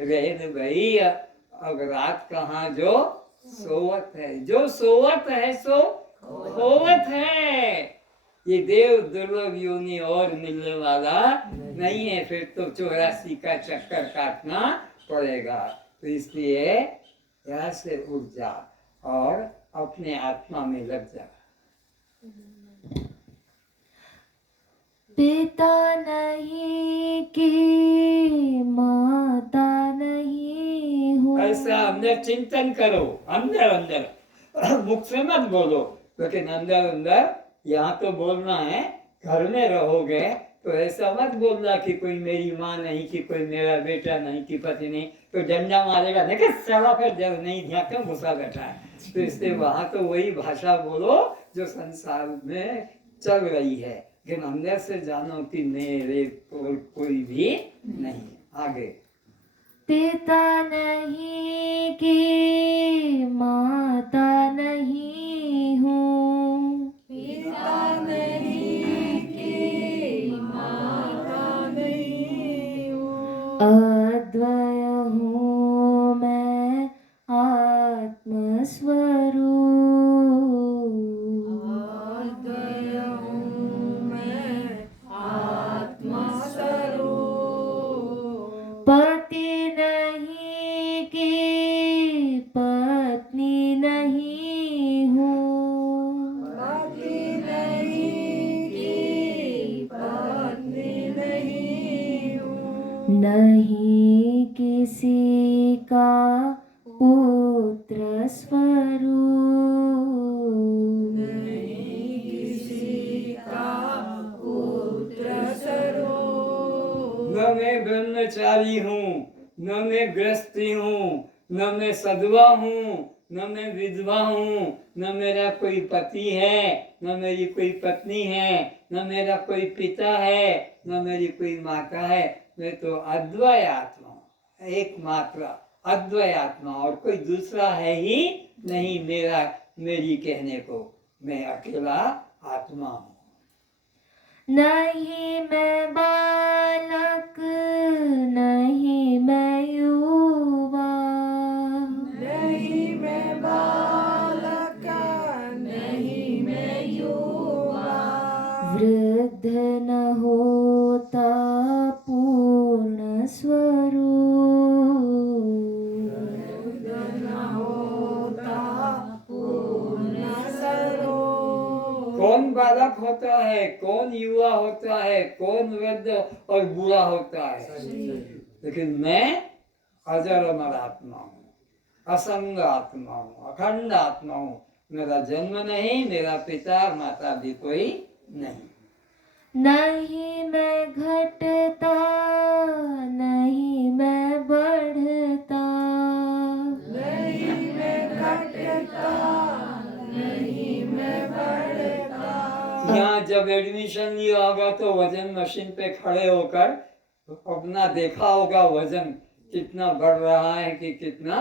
रैन भाई। अब रात कहाँ जो सोवत है, जो सोवत है सो खोवत है। ये देव दुर्लभ योनि और मिलने वाला नहीं है, फिर तो 84 का चक्कर काटना पड़ेगा। तो इसलिए यहाँ से उठ जा और अपने आत्मा में लग जा। पिता नहीं कि माता नहीं हूँ। ऐसा अंदर चिंतन करो, अंदर अंदर, मुख से मत बोलो, लेकिन अंदर अंदर यहाँ तो बोलना है, घर में रहोगे तो ऐसा मत बोलना कि कोई मेरी माँ नहीं, कि कोई मेरा बेटा नहीं, कि पति नहीं, तो डंडा मारेगा, देखे साला फिर जब नहीं ध्यान क्यों घुसा बैठा है। तो इसलिए वहां तो वही भाषा बोलो जो संसार में चल रही है, लेकिन अंदर से जानो कि मेरे कोई भी नहीं। आगे, पिता नहीं कि माता नहीं हूँ, पिता नहीं कि माता नहीं हूँ, अद्वय हूँ मैं आत्मस्वरूप, अद्वय हूँ मैं आत्मस्वरूप, पति नहीं कि पत्नी नहीं हूँ, पति नहीं कि पत्नी नहीं हूँ, नहीं किसी का पुत्र स्वरूप, नहीं किसी का पुत्र स्वरूप, न मैं ब्रह्मचारी हूँ, न मैं गृहस्थी हूँ, न मैं सधवा हूँ, न मैं विधवा हूँ, न मेरा कोई पति है, न मेरी कोई पत्नी है, न मेरा कोई पिता है, न मेरी कोई माता है। मैं तो अद्वय आत्मा हूँ, एकमात्र अद्वय आत्मा, और कोई दूसरा है ही नहीं मेरा, मेरी कहने को। मैं अकेला आत्मा हूँ। नहीं मैं बालक, नहीं मैं युवा, नहीं मैं बालक, नहीं मैं युवा, वृद्ध न होता पूर्ण स्वरूप, न होता पूर्ण स्वरूप, कौन बालक होता है, कौन युवा होता है, कौन वृद्ध और बूढ़ा होता है, लेकिन मैं अजर अमर आत्मा हूँ, असंग आत्मा हूँ, अखंड आत्मा हूँ। मेरा जन्म नहीं, मेरा पिता माता भी कोई नहीं। नहीं मैं घटता, नहीं मैं बढ़ता, नहीं मैं घटता, नहीं मैं बढ़ता, यहाँ जब एडमिशन लिया होगा तो वजन मशीन पे खड़े होकर अपना देखा होगा वजन कितना बढ़ रहा है कि कितना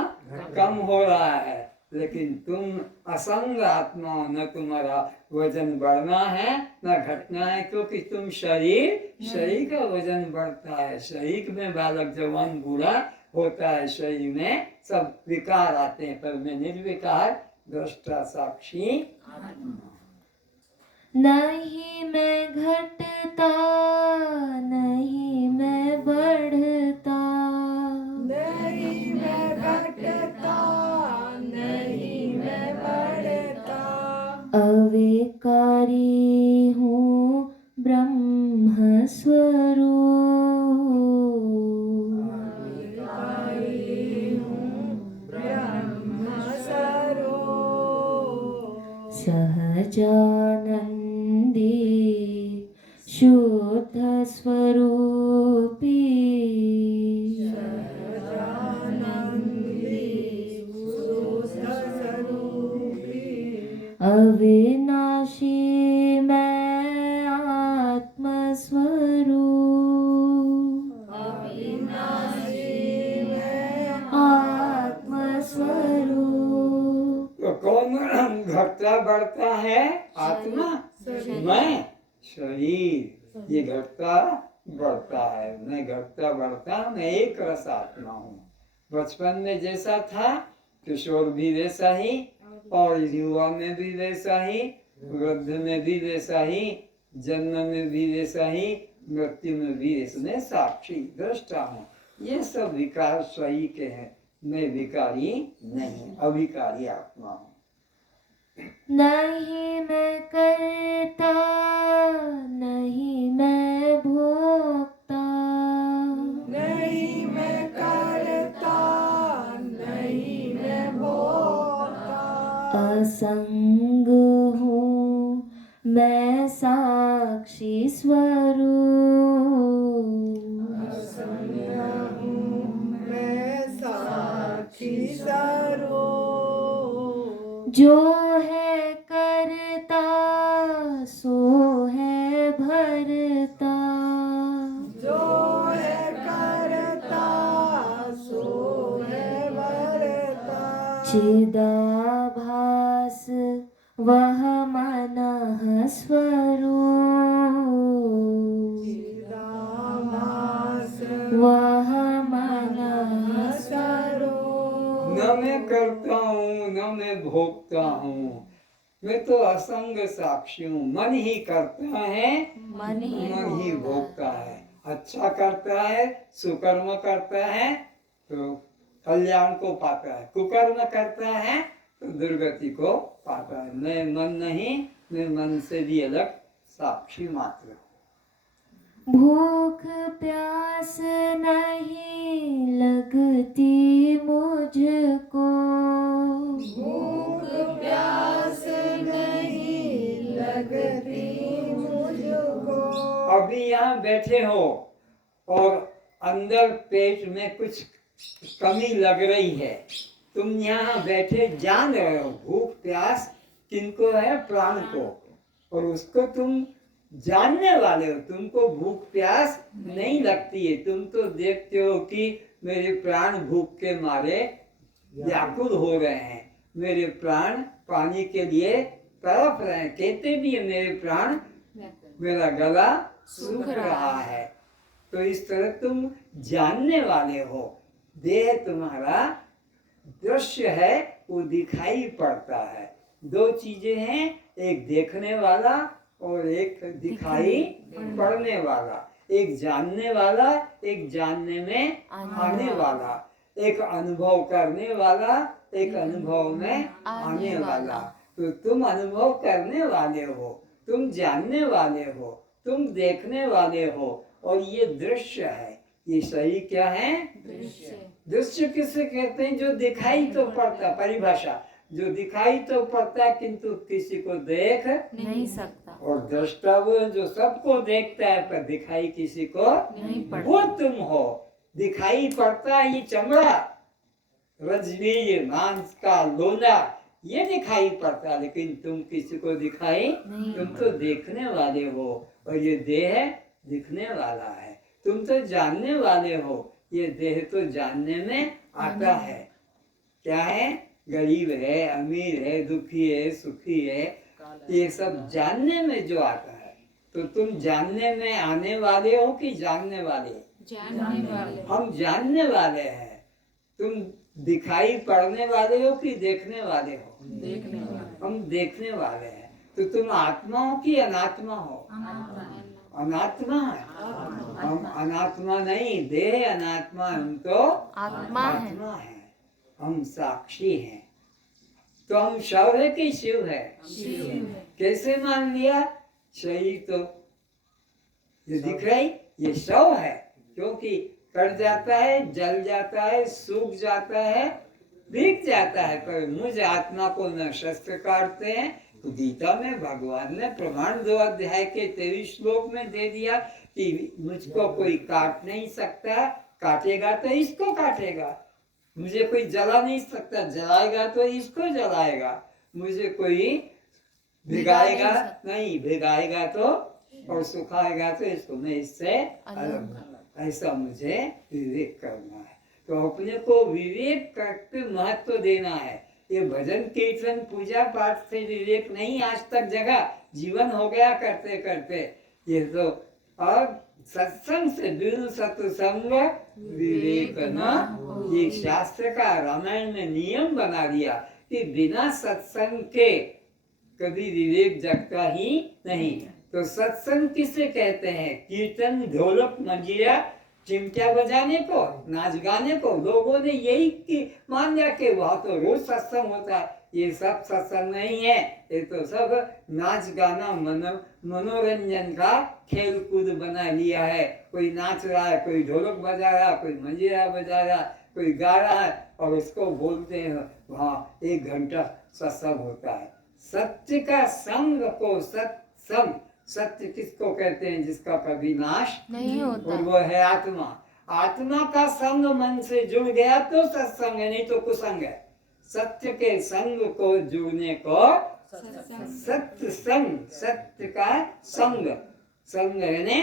कम हो रहा है, लेकिन तुम असंग आत्मा हो, न तुम्हारा वजन बढ़ना है न घटना है, क्योंकि तुम शरीर का वजन बढ़ता है, शरीर में बालक जवान बूढ़ा होता है, शरीर में सब विकार आते हैं, पर मैं निर्विकार दृष्टा साक्षी आत्मा। नहीं मैं घटता, नहीं मैं बढ़ता, नहीं मैं घटता, नहीं मैं बढ़ता, अविकारी हूँ ब्रह्म स्वरूप, अविकारी हूँ ब्रह्म स्वरूप, सहजानंदी शुद्ध स्वरूपी, सदानंदी शुद्ध स्वरूपी, अविनाशी मैं आत्मस्वरूप, अविनाशी मैं आत्मस्वरूप, तो कौन घटता बढ़ता है? आत्मा, मैं शरीर, ये घटता बढ़ता है। मैं घटता बढ़ता, मैं एक रस आत्मा हूँ। बचपन में जैसा था, किशोर भी वैसा ही, और युवा में भी वैसा ही, वृद्ध में भी वैसा ही, जन्म में भी वैसा ही, मृत्यु में भी वैसा। मैं साक्षी दृष्टा हूँ। ये सब विकार सही के हैं, मैं विकारी नहीं, अविकारी आत्मा हूँ। नहीं मैं करता, नहीं मैं भोगता, नहीं मैं करता, नहीं मैं भोगता, असंग हूँ मैं साक्षी स्वरूप। मैं साक्षी स्वरूप। जो है करता सो है भरता। जो है करता सो है भरता। चिदाभास वह मनः स्वरूप। चिदाभास वह मनः स्वरूप। न मैं करता हूँ न मैं भोगता हूँ, मैं तो असंग साक्षी हूँ। मन ही करता है, मन ही भोगता है। अच्छा करता है, सुकर्म करता है तो कल्याण को पाता है, कुकर्म करता है तो दुर्गति को पाता है। मैं मन नहीं, मैं मन से भी अलग साक्षी मात्र हूँ। भूख प्यास नहीं लगती मुझको। भूख प्यास नहीं लगती मुझको। अभी यहाँ बैठे हो और अंदर पेट में कुछ कमी लग रही है, तुम यहाँ बैठे जान रहे हो भूख प्यास किनको है, प्राण को, और उसको तुम जानने वाले हो। तुमको भूख प्यास नहीं लगती है, तुम तो देखते हो कि मेरे प्राण भूख के मारे व्याकुल हो रहे हैं, मेरे प्राण पानी के लिए तड़प रहे हैं। कहते भी है मेरे प्राण, मेरा गला सूख रहा है। तो इस तरह तुम जानने वाले हो। देह तुम्हारा दृश्य है, वो दिखाई पड़ता है। दो चीजें हैं, एक देखने वाला और एक दिखाई पड़ने वाला। एक जानने वाला, एक जानने में आने वाला। एक अनुभव करने वाला, एक अनुभव में आने वाला। तो तुम अनुभव करने वाले हो, तुम जानने वाले हो, तुम देखने वाले हो, और ये दृश्य है। ये शरीर क्या है? दृश्य किसे कहते हैं? जो दिखाई तो पड़ता, परिभाषा, जो दिखाई तो पड़ता किंतु किसी को देख नहीं सकता। और दृष्टा वो है जो सबको देखता है पर दिखाई किसी को नहीं पड़ता। वो तुम हो। दिखाई पड़ता है ये चमड़ा, रजनीय मांस का लोला, ये दिखाई पड़ता, लेकिन तुम किसी को दिखाई नहीं। तुम तो देखने वाले हो, और ये देह दिखने वाला है। तुम तो जानने वाले हो, ये देह तो जानने में आता है। क्या है? गरीब है, अमीर है, दुखी है, सुखी है, ये सब जानने में जो आता है। तो तुम जानने में आने वाले हो कि जानने वाले? जानने वाले। हम जानने वाले हैं। तुम दिखाई पड़ने वाले हो कि देखने वाले हो? देखने वाले। हम देखने वाले हैं। तो तुम आत्मा हो कि अनात्मा हो? अनात्मा है। हम अनात्मा नहीं, देह अनात्मा, हम तो आत्मा है। आत्मा है। हम साक्षी हैं। तो हम शव है कि शिव है? शिव है। कैसे मान लिया? शरीर तो ये दिख रही, ये शव है, क्योंकि कट जाता है, जल जाता है, सूख जाता है, बिक जाता है, पर मुझ आत्मा को न शस्त्र काटते हैं। तो गीता में भगवान ने प्रमाण 2 अध्याय के 23 श्लोक में दे दिया कि मुझको कोई काट नहीं सकता, काटेगा तो इसको काटेगा। मुझे कोई जला नहीं सकता, जलाएगा तो इसको जलाएगा। मुझे कोई भिगाएगा नहीं, भिगाएगा तो, और सुखाएगा तो इसको, मैं इससे अलग। ऐसा मुझे विवेक करना है। तो अपने को विवेक करके महत्व देना है। ये भजन कीर्तन पूजा पाठ से विवेक नहीं आज तक जगा, जीवन हो गया करते करते। ये तो अब सत्संग से बिनु सत्संग विवेक न, ये शास्त्र का रामायण में नियम बना दिया कि बिना सत्संग के कभी विवेक जगता ही नहीं। तो सत्संग किसे कहते हैं? कीर्तन, ढोलक, मंजीरा, चिमटा बजाने को, नाच गाने को। लोगों ने यही की मान लिया कि वह तो रोज सत्संग होता है। ये सब सत्संग नहीं है, ये तो सब नाच गाना मनोरंजन का खेल कूद बना लिया है। कोई नाच रहा है, कोई ढोलक बजा रहा है, कोई मंजीरा बजा रहा है, कोई गा रहा है, और इसको बोलते हैं वहाँ 1 घंटा सत्संग होता है। सत्य का संग को सत्संग, सत्य किसको कहते हैं? जिसका कभी नाश नहीं और होता। वो है आत्मा। आत्मा का संग मन से जुड़ गया तो सत्संग है, नहीं तो कुसंग है। सत्य के संग को जुड़ने को सत्य संग, सत्य का संग, संग यानी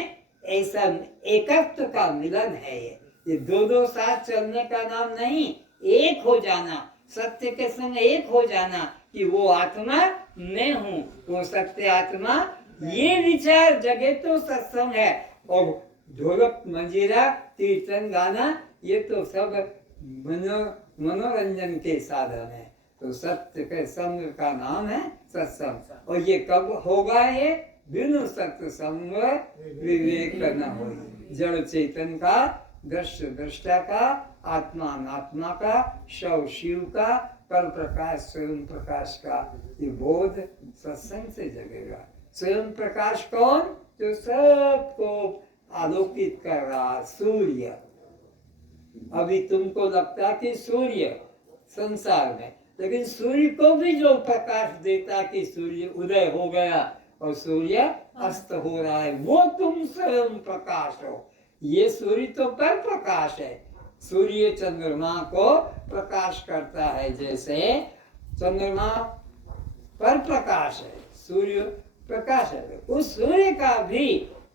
ऐसा एकत्व का मिलन है। ये दो दो साथ चलने का नाम नहीं, एक हो जाना, सत्य के संग एक हो जाना कि वो आत्मा मैं हूँ, वो सत्य आत्मा। ये विचार जगे तो सत्संग है। और ढोलक मंजीरा कीर्तन गाना ये तो सब मनोरंजन के साधन है। तो सत्य के संग का नाम है सत्संग। और ये कब होगा? ये बिनु सत्संग विवेक न होई। जड़ चेतन का, दृश्य दृष्टा का, आत्मा अनात्मा का, शव शिव का, पर प्रकाश स्वयं प्रकाश का, ये बोध सत्संग से जगेगा। स्वयं प्रकाश कौन? जो सबको आलोकित कर रहा सूर्य। अभी तुमको लगता कि सूर्य संसार में, लेकिन सूर्य को भी जो प्रकाश देता कि सूर्य उदय हो गया और सूर्य अस्त हो रहा है, वो तुम स्वयं प्रकाश हो। ये सूर्य तो पर प्रकाश है। सूर्य चंद्रमा को प्रकाश करता है, जैसे चंद्रमा पर प्रकाश है, सूर्य प्रकाश है। उस सूर्य का भी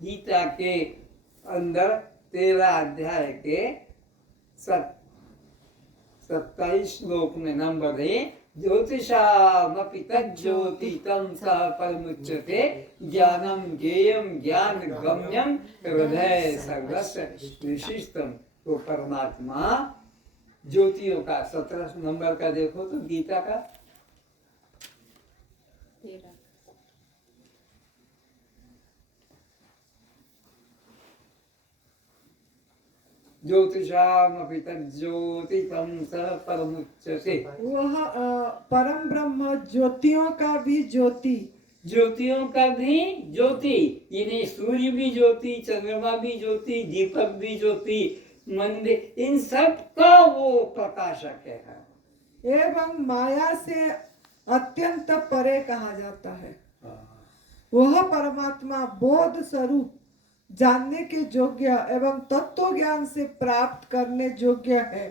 गीता के अंदर 13 अध्याय के 27 श्लोक में नंबर है, ज्योतिषामपि तज्ज्योति तं स परमुच्यते, ज्ञानम ज्ञेयम ज्ञान गम्यम हृदय सर्वस्य विशिष्टम। तो परमात्मा ज्योतियों का 17 नंबर का देखो तो गीता का, ज्योतिषामपि तज्ज्योति तं स परमुच्यते। वह परम ब्रह्म ज्योतियों का भी ज्योति, ज्योतियों का भी ज्योति, यानी सूर्य भी ज्योति, चंद्रमा भी ज्योति, दीपक भी ज्योति, मंदिर, इन सब का वो प्रकाशक है। एवं माया से अत्यंत परे कहा जाता है। वह परमात्मा बोध स्वरूप, जानने के योग्य एवं तत्व ज्ञान से प्राप्त करने योग्य है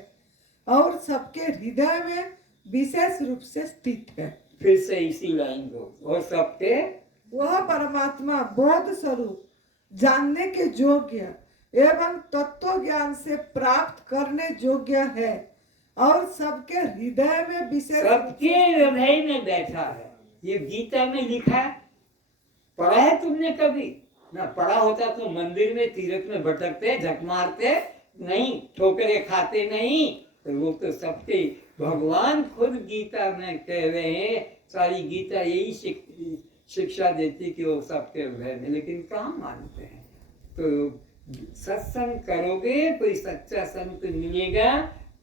और सबके हृदय में विशेष रूप से स्थित है। फिर से इसी लाइन को, और सबके, वह परमात्मा बोध स्वरूप, जानने के योग्य एवं तत्व ज्ञान से प्राप्त करने योग्य है और सबके हृदय में विशेष, सबके हृदय में बैठा है। ये गीता में लिखा है। पढ़ा है तुमने कभी? ना पढ़ा होता तो मंदिर में तीर्थ में भटकते, झक मारते नहीं, ठोकरे खाते नहीं। तो वो तो सबके, भगवान खुद गीता में कह रहे हैं, सारी गीता यही शिक्षा देती कि वो सबके हृदय में, लेकिन कहाँ मानते हैं। तो सत्संग करोगे, कोई सच्चा संत मिलेगा,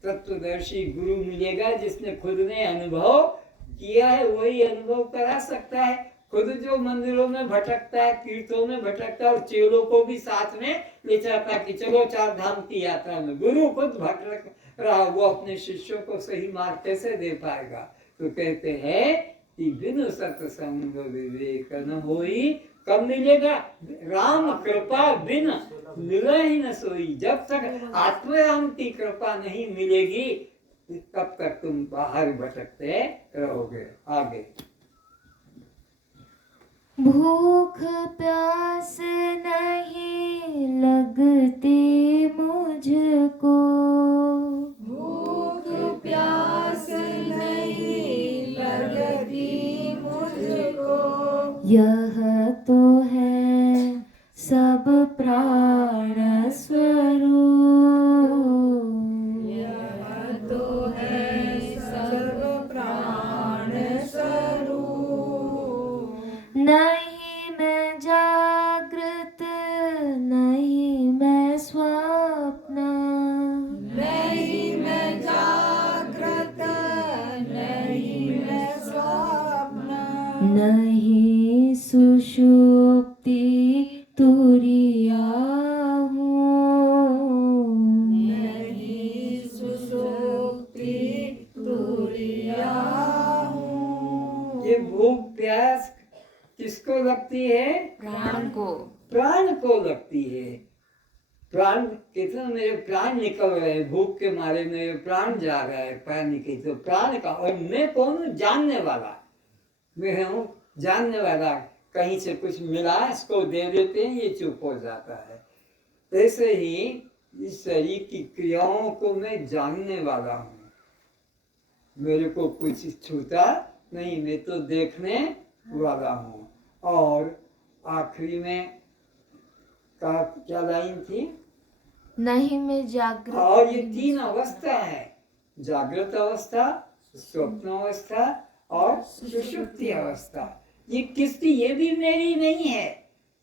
तत्वदर्शी गुरु मिलेगा, जिसने खुद ने अनुभव किया है, वही अनुभव करा सकता है। खुद जो मंदिरों में भटकता है, तीर्थों में भटकता है और चेलों को भी साथ में ले जाता कि चलो 4 धाम की यात्रा में, गुरु खुद भटक रहा, वो अपने शिष्यों को सही मार्ग कैसे दे पाएगा? तो कहते हैं कि बिनु सत्संग विवेक न होई। कब मिलेगा? राम कृपा बिन मिला ही न सोई। जब तक आत्मराम की कृपा नहीं मिलेगी तब तक तुम बाहर भटकते रहोगे। आगे, भूख प्यास नहीं लगती मुझको, भूख प्यास नहीं लगती मुझको, यह तो है सब प्राण स्वरूप, यह तो है सर्व प्राण स्वरूप। नहीं मैं जागृत नहीं मैं किसको लगती है? प्राण को। प्राण को लगती है। प्राण कितना मेरे प्राण निकल रहे हैं, भूख के मारे मेरे प्राण जा रहा है, प्राण निकले तो प्राण का। और मैं कौन हूँ? जानने वाला। मैं हूँ जानने वाला। कहीं से कुछ मिला, इसको दे देते हैं, ये चुप हो जाता है। ऐसे ही इस शरीर की क्रियाओं को मैं जानने वाला हूँ। मेरे को कुछ छूता नहीं, मैं तो देखने वाला हूँ। और आखिरी में का क्या लाइन थी? नहीं मैं जागृत। और ये तीन अवस्था है, जागृत अवस्था, स्वप्न अवस्था और सुषुप्ति अवस्था। ये किसकी? ये भी मेरी नहीं है,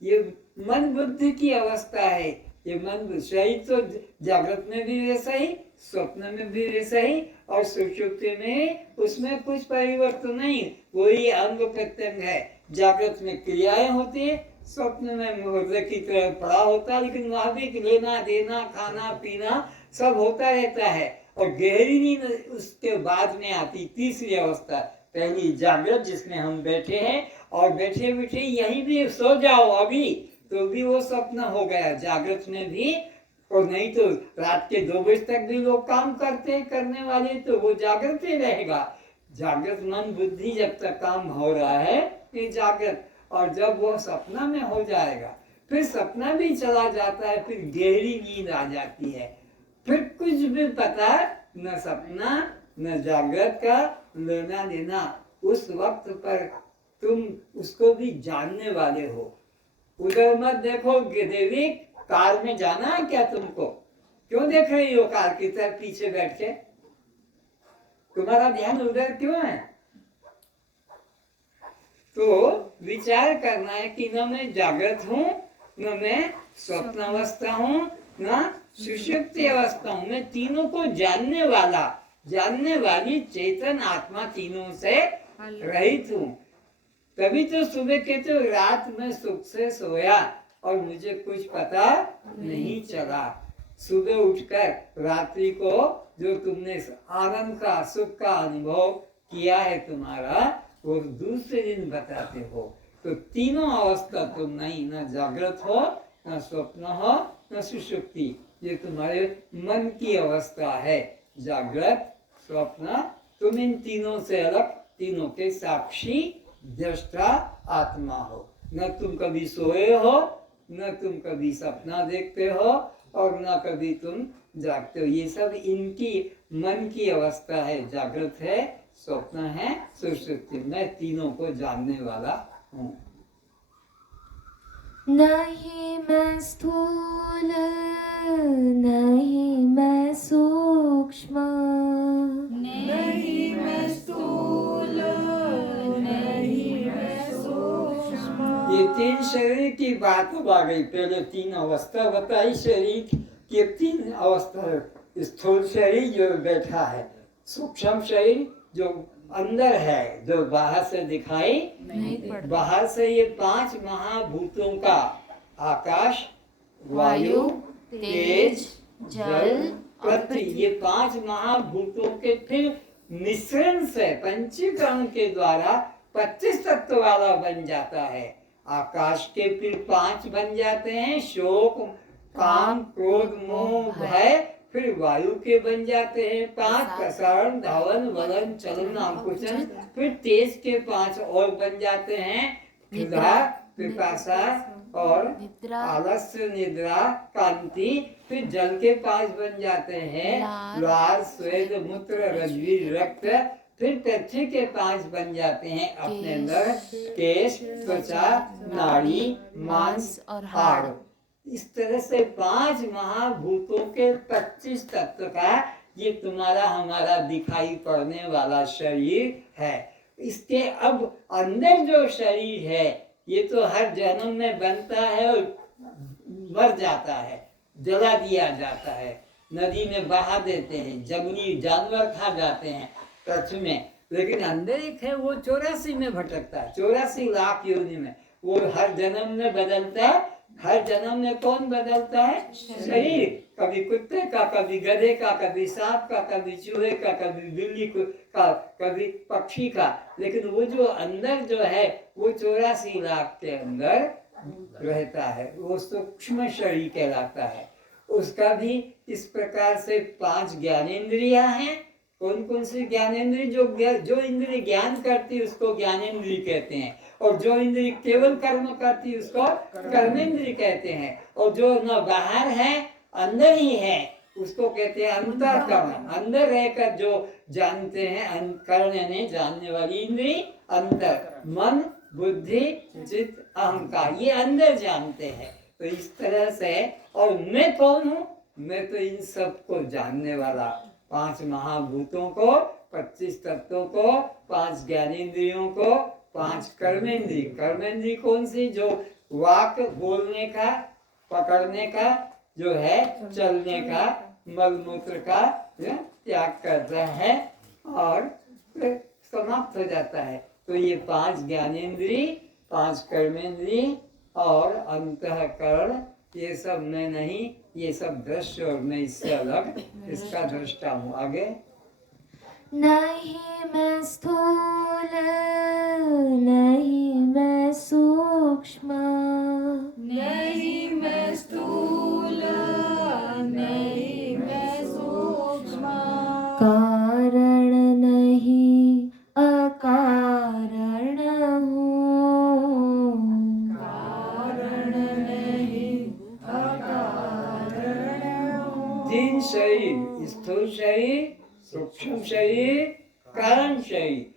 ये मन बुद्धि की अवस्था है। ये मन शरीर तो जागृत में भी वैसा ही, स्वप्न में भी वैसा ही, और सुषुप्ति में उसमें कुछ परिवर्तन नहीं, वही अंग प्रत्यंग है। जागृत में क्रियाएं होती है, स्वप्न में मुर्दे की तरह पड़ा होता है, लेकिन वहां भी लेना देना खाना पीना सब होता रहता है। और गहरी नींद उसके बाद में आती तीसरी अवस्था। पहली जागृत जिसमें हम बैठे हैं, और बैठे बैठे यहीं भी सो जाओ अभी तो भी वो स्वप्न हो गया, जागृत में भी। और नहीं तो रात के 2 बजे तक भी लोग काम करते करने वाले, तो वो जागृत ही रहेगा। जागृत मन बुद्धि जब तक काम हो रहा है ये जागृत, और जब वो सपना में हो जाएगा फिर सपना भी चला जाता है, फिर गहरी नींद आ जाती है, फिर कुछ भी पता न सपना न जागृत का लेना देना। उस वक्त पर तुम उसको भी जानने वाले हो। उधर मत देखो देवी, कार में जाना है क्या तुमको? क्यों देख रही हो कार की तरफ पीछे बैठ के? तुम्हारा ध्यान उधर क्यों है? तो विचार करना है कि न मैं जागृत हूँ, न मैं स्वप्न अवस्था हूँ, न सुषुप्ति अवस्था हूँ। मैं तीनों को जानने वाला, जानने वाली चेतन आत्मा, तीनों से रहित हूँ। तभी तो सुबह कहते हो रात में सुख से सोया और मुझे कुछ पता नहीं चला। सुबह उठकर रात्रि को जो तुमने आनंद का सुख का अनुभव किया है तुम्हारा, वो दूसरे दिन बताते हो। तो तीनों अवस्था तुम नहीं, न जागृत हो, न स्वप्न हो, न सुषुप्ति। ये तुम्हारे मन की अवस्था है, जागृत स्वप्न। तुम इन तीनों से अलग, तीनों के साक्षी दृष्टा आत्मा हो। न तुम कभी सोए हो, न तुम कभी सपना देखते हो, और न कभी तुम जागते हो। ये सब इनकी मन की अवस्था है, जागृत है, स्वप्न है, सुषुप्ति। मैं तीनों को जानने वाला हूँ। नहीं मैं स्थूल नहीं मैं सूक्ष्म, नहीं मैं स्थूल नहीं मैं सूक्ष्म। ये 3 शरीर की बात अब आ गई। पहले 3 अवस्था बताई शरीर की, 3 अवस्था। स्थूल शरीर जो बैठा है, सूक्ष्म शरीर जो अंदर है, जो बाहर से दिखाई नहीं पड़ता। बाहर से ये 5 महाभूतों का, आकाश, वायु, तेज, जल, पृथ्वी, ये 5 महाभूतों के फिर मिश्रण से पंचीकरण के द्वारा 25 तत्व वाला बन जाता है। आकाश के फिर 5 बन जाते हैं, शोक, काम, क्रोध, मोह, भय। फिर वायु के बन जाते हैं 5, प्रसारण, धावन, वलन, चलन, अंकुचन। फिर तेज के 5 और बन जाते हैं, क्षुधा, पिपासा और निद्रा, आलस्य, निद्रा, कांति। फिर जल के 5 बन जाते हैं, लाल, स्वेद, मूत्र, रज्जु, रक्त। फिर पृथ्वी के 5 बन जाते हैं अपने अंदर, केश, त्वचा, नाड़ी, मांस और हाड़। इस तरह से 5 महाभूतों के 25 तत्व का ये तुम्हारा हमारा दिखाई पड़ने वाला शरीर है। इसके अब अंदर जो शरीर है, ये तो हर जन्म में बनता है और मर जाता है, जला दिया जाता है, नदी में बहा देते हैं, जंगली जानवर खा जाते हैं पृथ्वी में। लेकिन अंदर एक है, वो 84 में भटकता है, 84 लाख योनि में। वो हर जन्म में बदलता हर जन्म में कौन बदलता है? शरीर। कभी कुत्ते का, कभी गधे का, कभी सांप का, कभी चूहे का, कभी बिल्ली का, कभी पक्षी का। लेकिन वो जो अंदर जो है वो 84 लाख के अंदर रहता है, वो सूक्ष्म शरीर कहलाता है। उसका भी इस प्रकार से 5 ज्ञानेंद्रियां हैं। कौन कौन सी ज्ञानेंद्रिय? जो इंद्रिय ज्ञान करती है उसको ज्ञानेंद्रिय कहते हैं, और जो इंद्रिय केवल कर्म करती है उसको कर्मेंद्रिय कहते हैं, और जो न बाहर है अंदर ही है उसको कहते हैं अंतःकरण। अंदर रहकर जो जानते हैं, कर्ण यानी जानने वाली इंद्रिय, अंतर मन बुद्धि चित्त अहंकार, ये अंदर जानते हैं। तो इस तरह से, और मैं कौन हूँ? मैं तो इन सब को जानने वाला, 5 महाभूतों को, 25 तत्वों को, 5 ज्ञानेंद्रियों को, 5 कर्मेंद्रिय। कर्मेंद्रिय कौन सी? जो वाक बोलने का, पकड़ने का, जो है चलने का, मलमूत्र का त्याग करता है और फिर समाप्त हो जाता है। तो ये 5 ज्ञानेंद्रिय, 5 कर्मेंद्रिय और अंतःकरण, ये सब मैं नहीं, ये सब दृश्य और मैं इससे अलग, इसका दृष्टा हूँ। आगे, नहीं मैं स्थूल नहीं मैं सूक्ष्म, नहीं मैं स्थूल नहीं मैं सूक्ष्म, कारण नहीं अकारण हूँ, कारण नहीं अकारण हूँ। 3 शरीर, स्थूल शरीर, सूक्ष्म शरीर, कारण शरीर।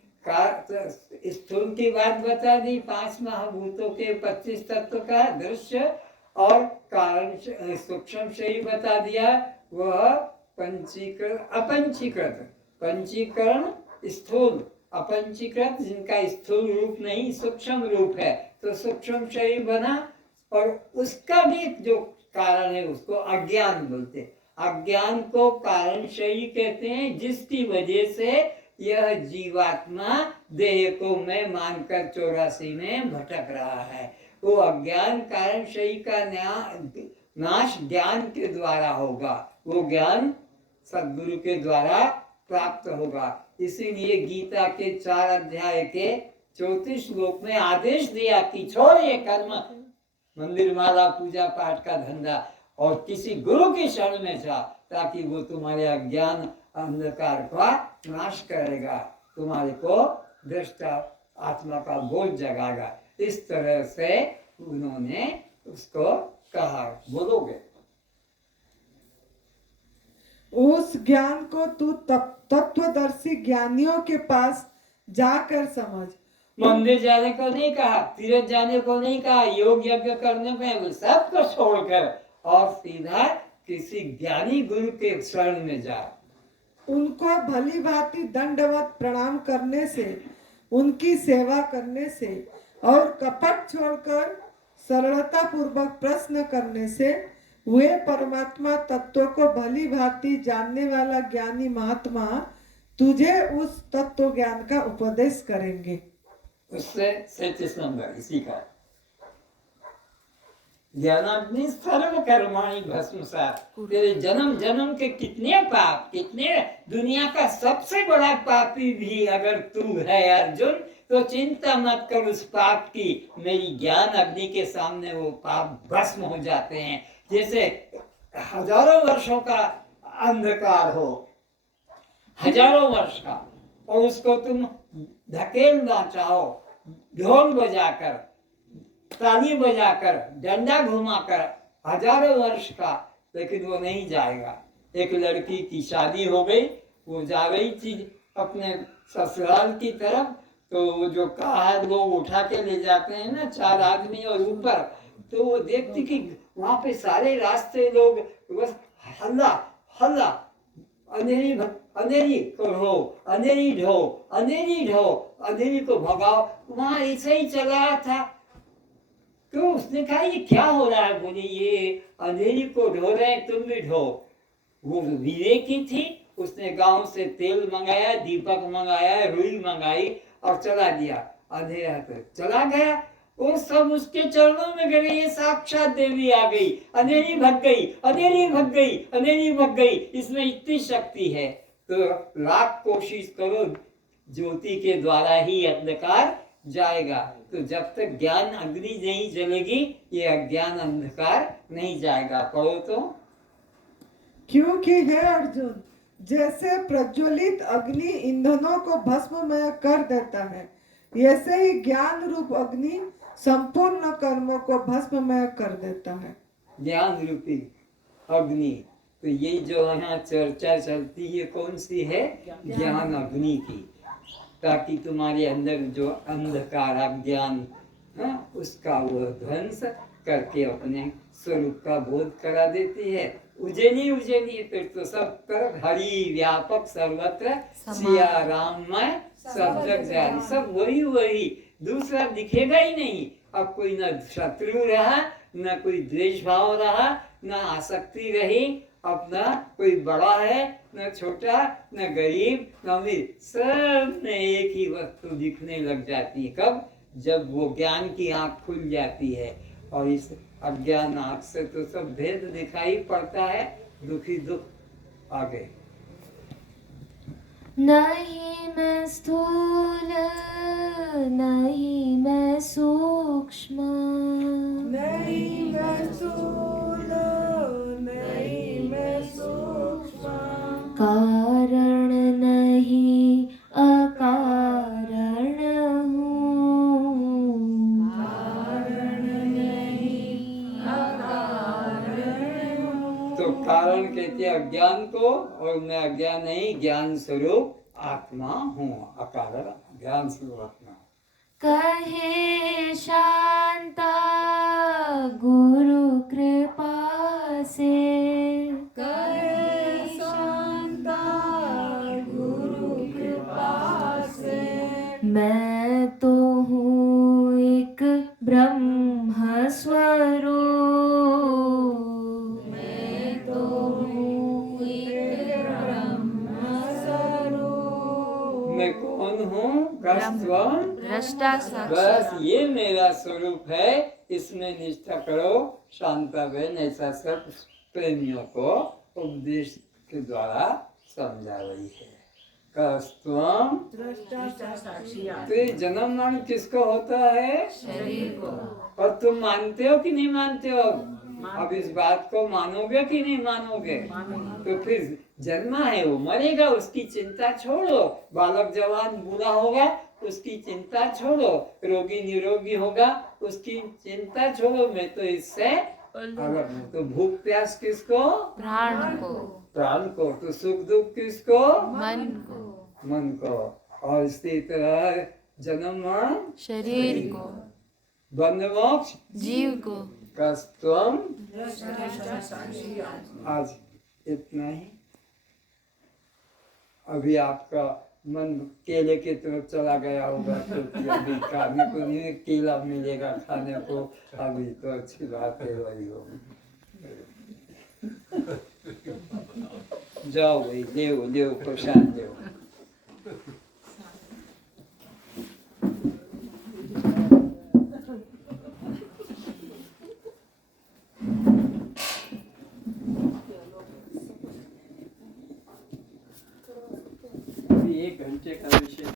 स्थूल की बात बता दी, 5 महाभूतों के, 25 तत्व का दृश्य, और कारण सूक्ष्म शरीर बता दिया, वह पंचीकृत अपंचीकृत। पंचीकरण स्थूल, अपंचीकृत जिनका स्थूल रूप नहीं सूक्ष्म रूप है, तो सूक्ष्म शरीर बना। और उसका भी जो कारण है उसको अज्ञान बोलते हैं। अज्ञान को कारण शरीर कहते हैं, जिसकी वजह से यह जीवात्मा देह को मैं मानकर 84 में भटक रहा है। वो अज्ञान कारण शरीर का नाश ज्ञान के द्वारा होगा, वो ज्ञान सद्गुरु के द्वारा प्राप्त होगा। इसीलिए गीता के 4 अध्याय के 34 श्लोक में आदेश दिया कि छोड़ ये कर्म, मंदिर माला पूजा पाठ का धंधा, और किसी गुरु की शरण में जा, ताकि वो तुम्हारे अज्ञान अंधकार का नाश करेगा, तुम्हारे को दृष्टा आत्मा का बोध जगाएगा। इस तरह से उन्होंने उसको कहा। बोलोगे? उस ज्ञान को तू तत्वदर्शी ज्ञानियों के पास जाकर समझ। मंदिर जाने को नहीं कहा, तीर्थ जाने को नहीं कहा, योग यज्ञ करने को, सब को छोड़कर और सीधा किसी ज्ञानी गुरु के शरण में जा। उनको भली भांति दंडवत प्रणाम करने से, उनकी सेवा करने से और कपट छोड़कर सरलता पूर्वक प्रश्न करने से वे परमात्मा तत्व को भली भांति जानने वाला ज्ञानी महात्मा तुझे उस तत्व ज्ञान का उपदेश करेंगे। उससे 37 नंबर इसी का, ज्ञानाग्नि सर्व कर्माणि भस्मसात्। तेरे जन्म जन्म के कितने पाप, कितने, दुनिया का सबसे बड़ा पापी भी अगर तू है अर्जुन, तो चिंता मत कर उस पाप की। मेरी ज्ञान अग्नि के सामने वो पाप भस्म हो जाते हैं। जैसे हजारों वर्षों का अंधकार हो, हजारों वर्ष का, और उसको तुम धकेलना चाहो, ढोल बजाकर, ताली बजाकर, डंडा घुमाकर, हजारों वर्ष का, लेकिन वो नहीं जाएगा। एक लड़की की शादी हो गई, वो जा रही थी अपने ससुराल की तरफ, तो वो जो कार लोग उठा के ले जाते हैं ना, 4 आदमी और ऊपर, तो वो देखती कि वहां पे सारे रास्ते लोग बस हल्ला हल्ला, अंधेरी अंधेरी को ढो, अंधेरी ढो, अंधेरी ढो, अंधेरी को भगाओ। वहां ऐसे ही चला था। तो उसने कहा ये क्या हो रहा है? बोले ये अंधेरी को ढो रहे हैं, तुम भी ढो। वो विवेकी थी, उसने गांव से तेल मंगाया, दीपक मंगाया, रुई मंगाई और चला दिया। अंधेरा तो चला गया। वो सब उसके चरणों में गए। ये साक्षात देवी आ गई, अंधेरी भग गई, अंधेरी भग गई, अंधेरी भग गई। इसमें इतनी शक्ति है। तो लाख कोशिश करो, ज्योति के द्वारा ही अंधकार जाएगा। तो जब तक ज्ञान अग्नि नहीं जलेगी, ये अज्ञान अंधकार नहीं जाएगा। पढ़ो तो। क्योंकि हे अर्जुन, जैसे प्रज्वलित अग्नि ईंधनों को भस्ममय कर देता है, ऐसे ही ज्ञान रूप अग्नि संपूर्ण कर्मों को भस्ममय कर देता है। ज्ञान रूपी अग्नि, तो ये जो यहाँ चर्चा चलती है कौन सी है? ज्ञान अग्नि की। ताकि तुम्हारे अंदर जो अंधकार अज्ञान, उसका वो ध्वंस करके अपने स्वरूप का बोध करा देती है। उजेली उजेली फिर तो सब तरफ हरि व्यापक सर्वत्र सिया राम में सब जग जारी। सब वही वही, दूसरा दिखेगा ही नहीं। अब कोई न शत्रु रहा, न कोई द्वेष भाव रहा, न आसक्ति रही। अपना कोई बड़ा है न छोटा, न गरीब न अमीर, सब में एक ही वस्तु दिखने लग जाती है। कब? जब वो ज्ञान की आंख खुल जाती है। और इस अज्ञान आंख से तो सब भेद दिखाई पड़ता है। दुखी दुख। आगे। नहीं मैं स्थूल नहीं मैं सूक्ष्म, नहीं मैं स्थूल, नहीं मैं सूक्ष्म, कारण नहीं अकारण हूँ, कारण नहीं अकारण हूँ। तो कारण कहते हैं अज्ञान को, और मैं अज्ञान नहीं, ज्ञान स्वरूप आत्मा हूँ। अकारण ज्ञान स्वरूप आत्मा। कहे शांता गुरु कृपा से, कहे शांता गुरु कृपा से, मैं तो हूँ एक ब्रह्म स्वरूप, मैं तो हूँ एक ब्रह्म स्वरूप। मैं कौन हूँ? कस्त्वम दृष्टा बस साक्षी। ये मेरा स्वरूप है। इसमें निष्ठा करो। शांताबेन ऐसा सब प्रेमियों को उपदेश के द्वारा समझा रही है। कस्त्वम, तो ये जन्म मरण किसको होता है? शरीर को। और तुम मानते हो कि नहीं मानते हो? अब इस बात को मानोगे कि नहीं मानोगे? तो फिर जन्मा है, वो मरेगा, उसकी चिंता छोड़ो। बालक जवान बूढ़ा होगा, उसकी चिंता छोड़ो। रोगी निरोगी होगा, उसकी चिंता छोड़ो। मैं तो इससे अलग हूँ। तो भूख प्यास किसको? प्राण को। प्राण को। तो सुख दुख किसको? मन को। मन को। और इसी तरह जन्म मरण शरीर को। बंध मोक्ष जीव को। कस्त्वम। आज इतना ही। अभी आपका मन केले की तरफ चला गया होगा, क्योंकि अभी खाने को नहीं, केला मिलेगा खाने को। अभी तो अच्छी बात है वही हो। जाओ भाई, देव देव प्रशांत देव। अभी 1 घंटे का विषय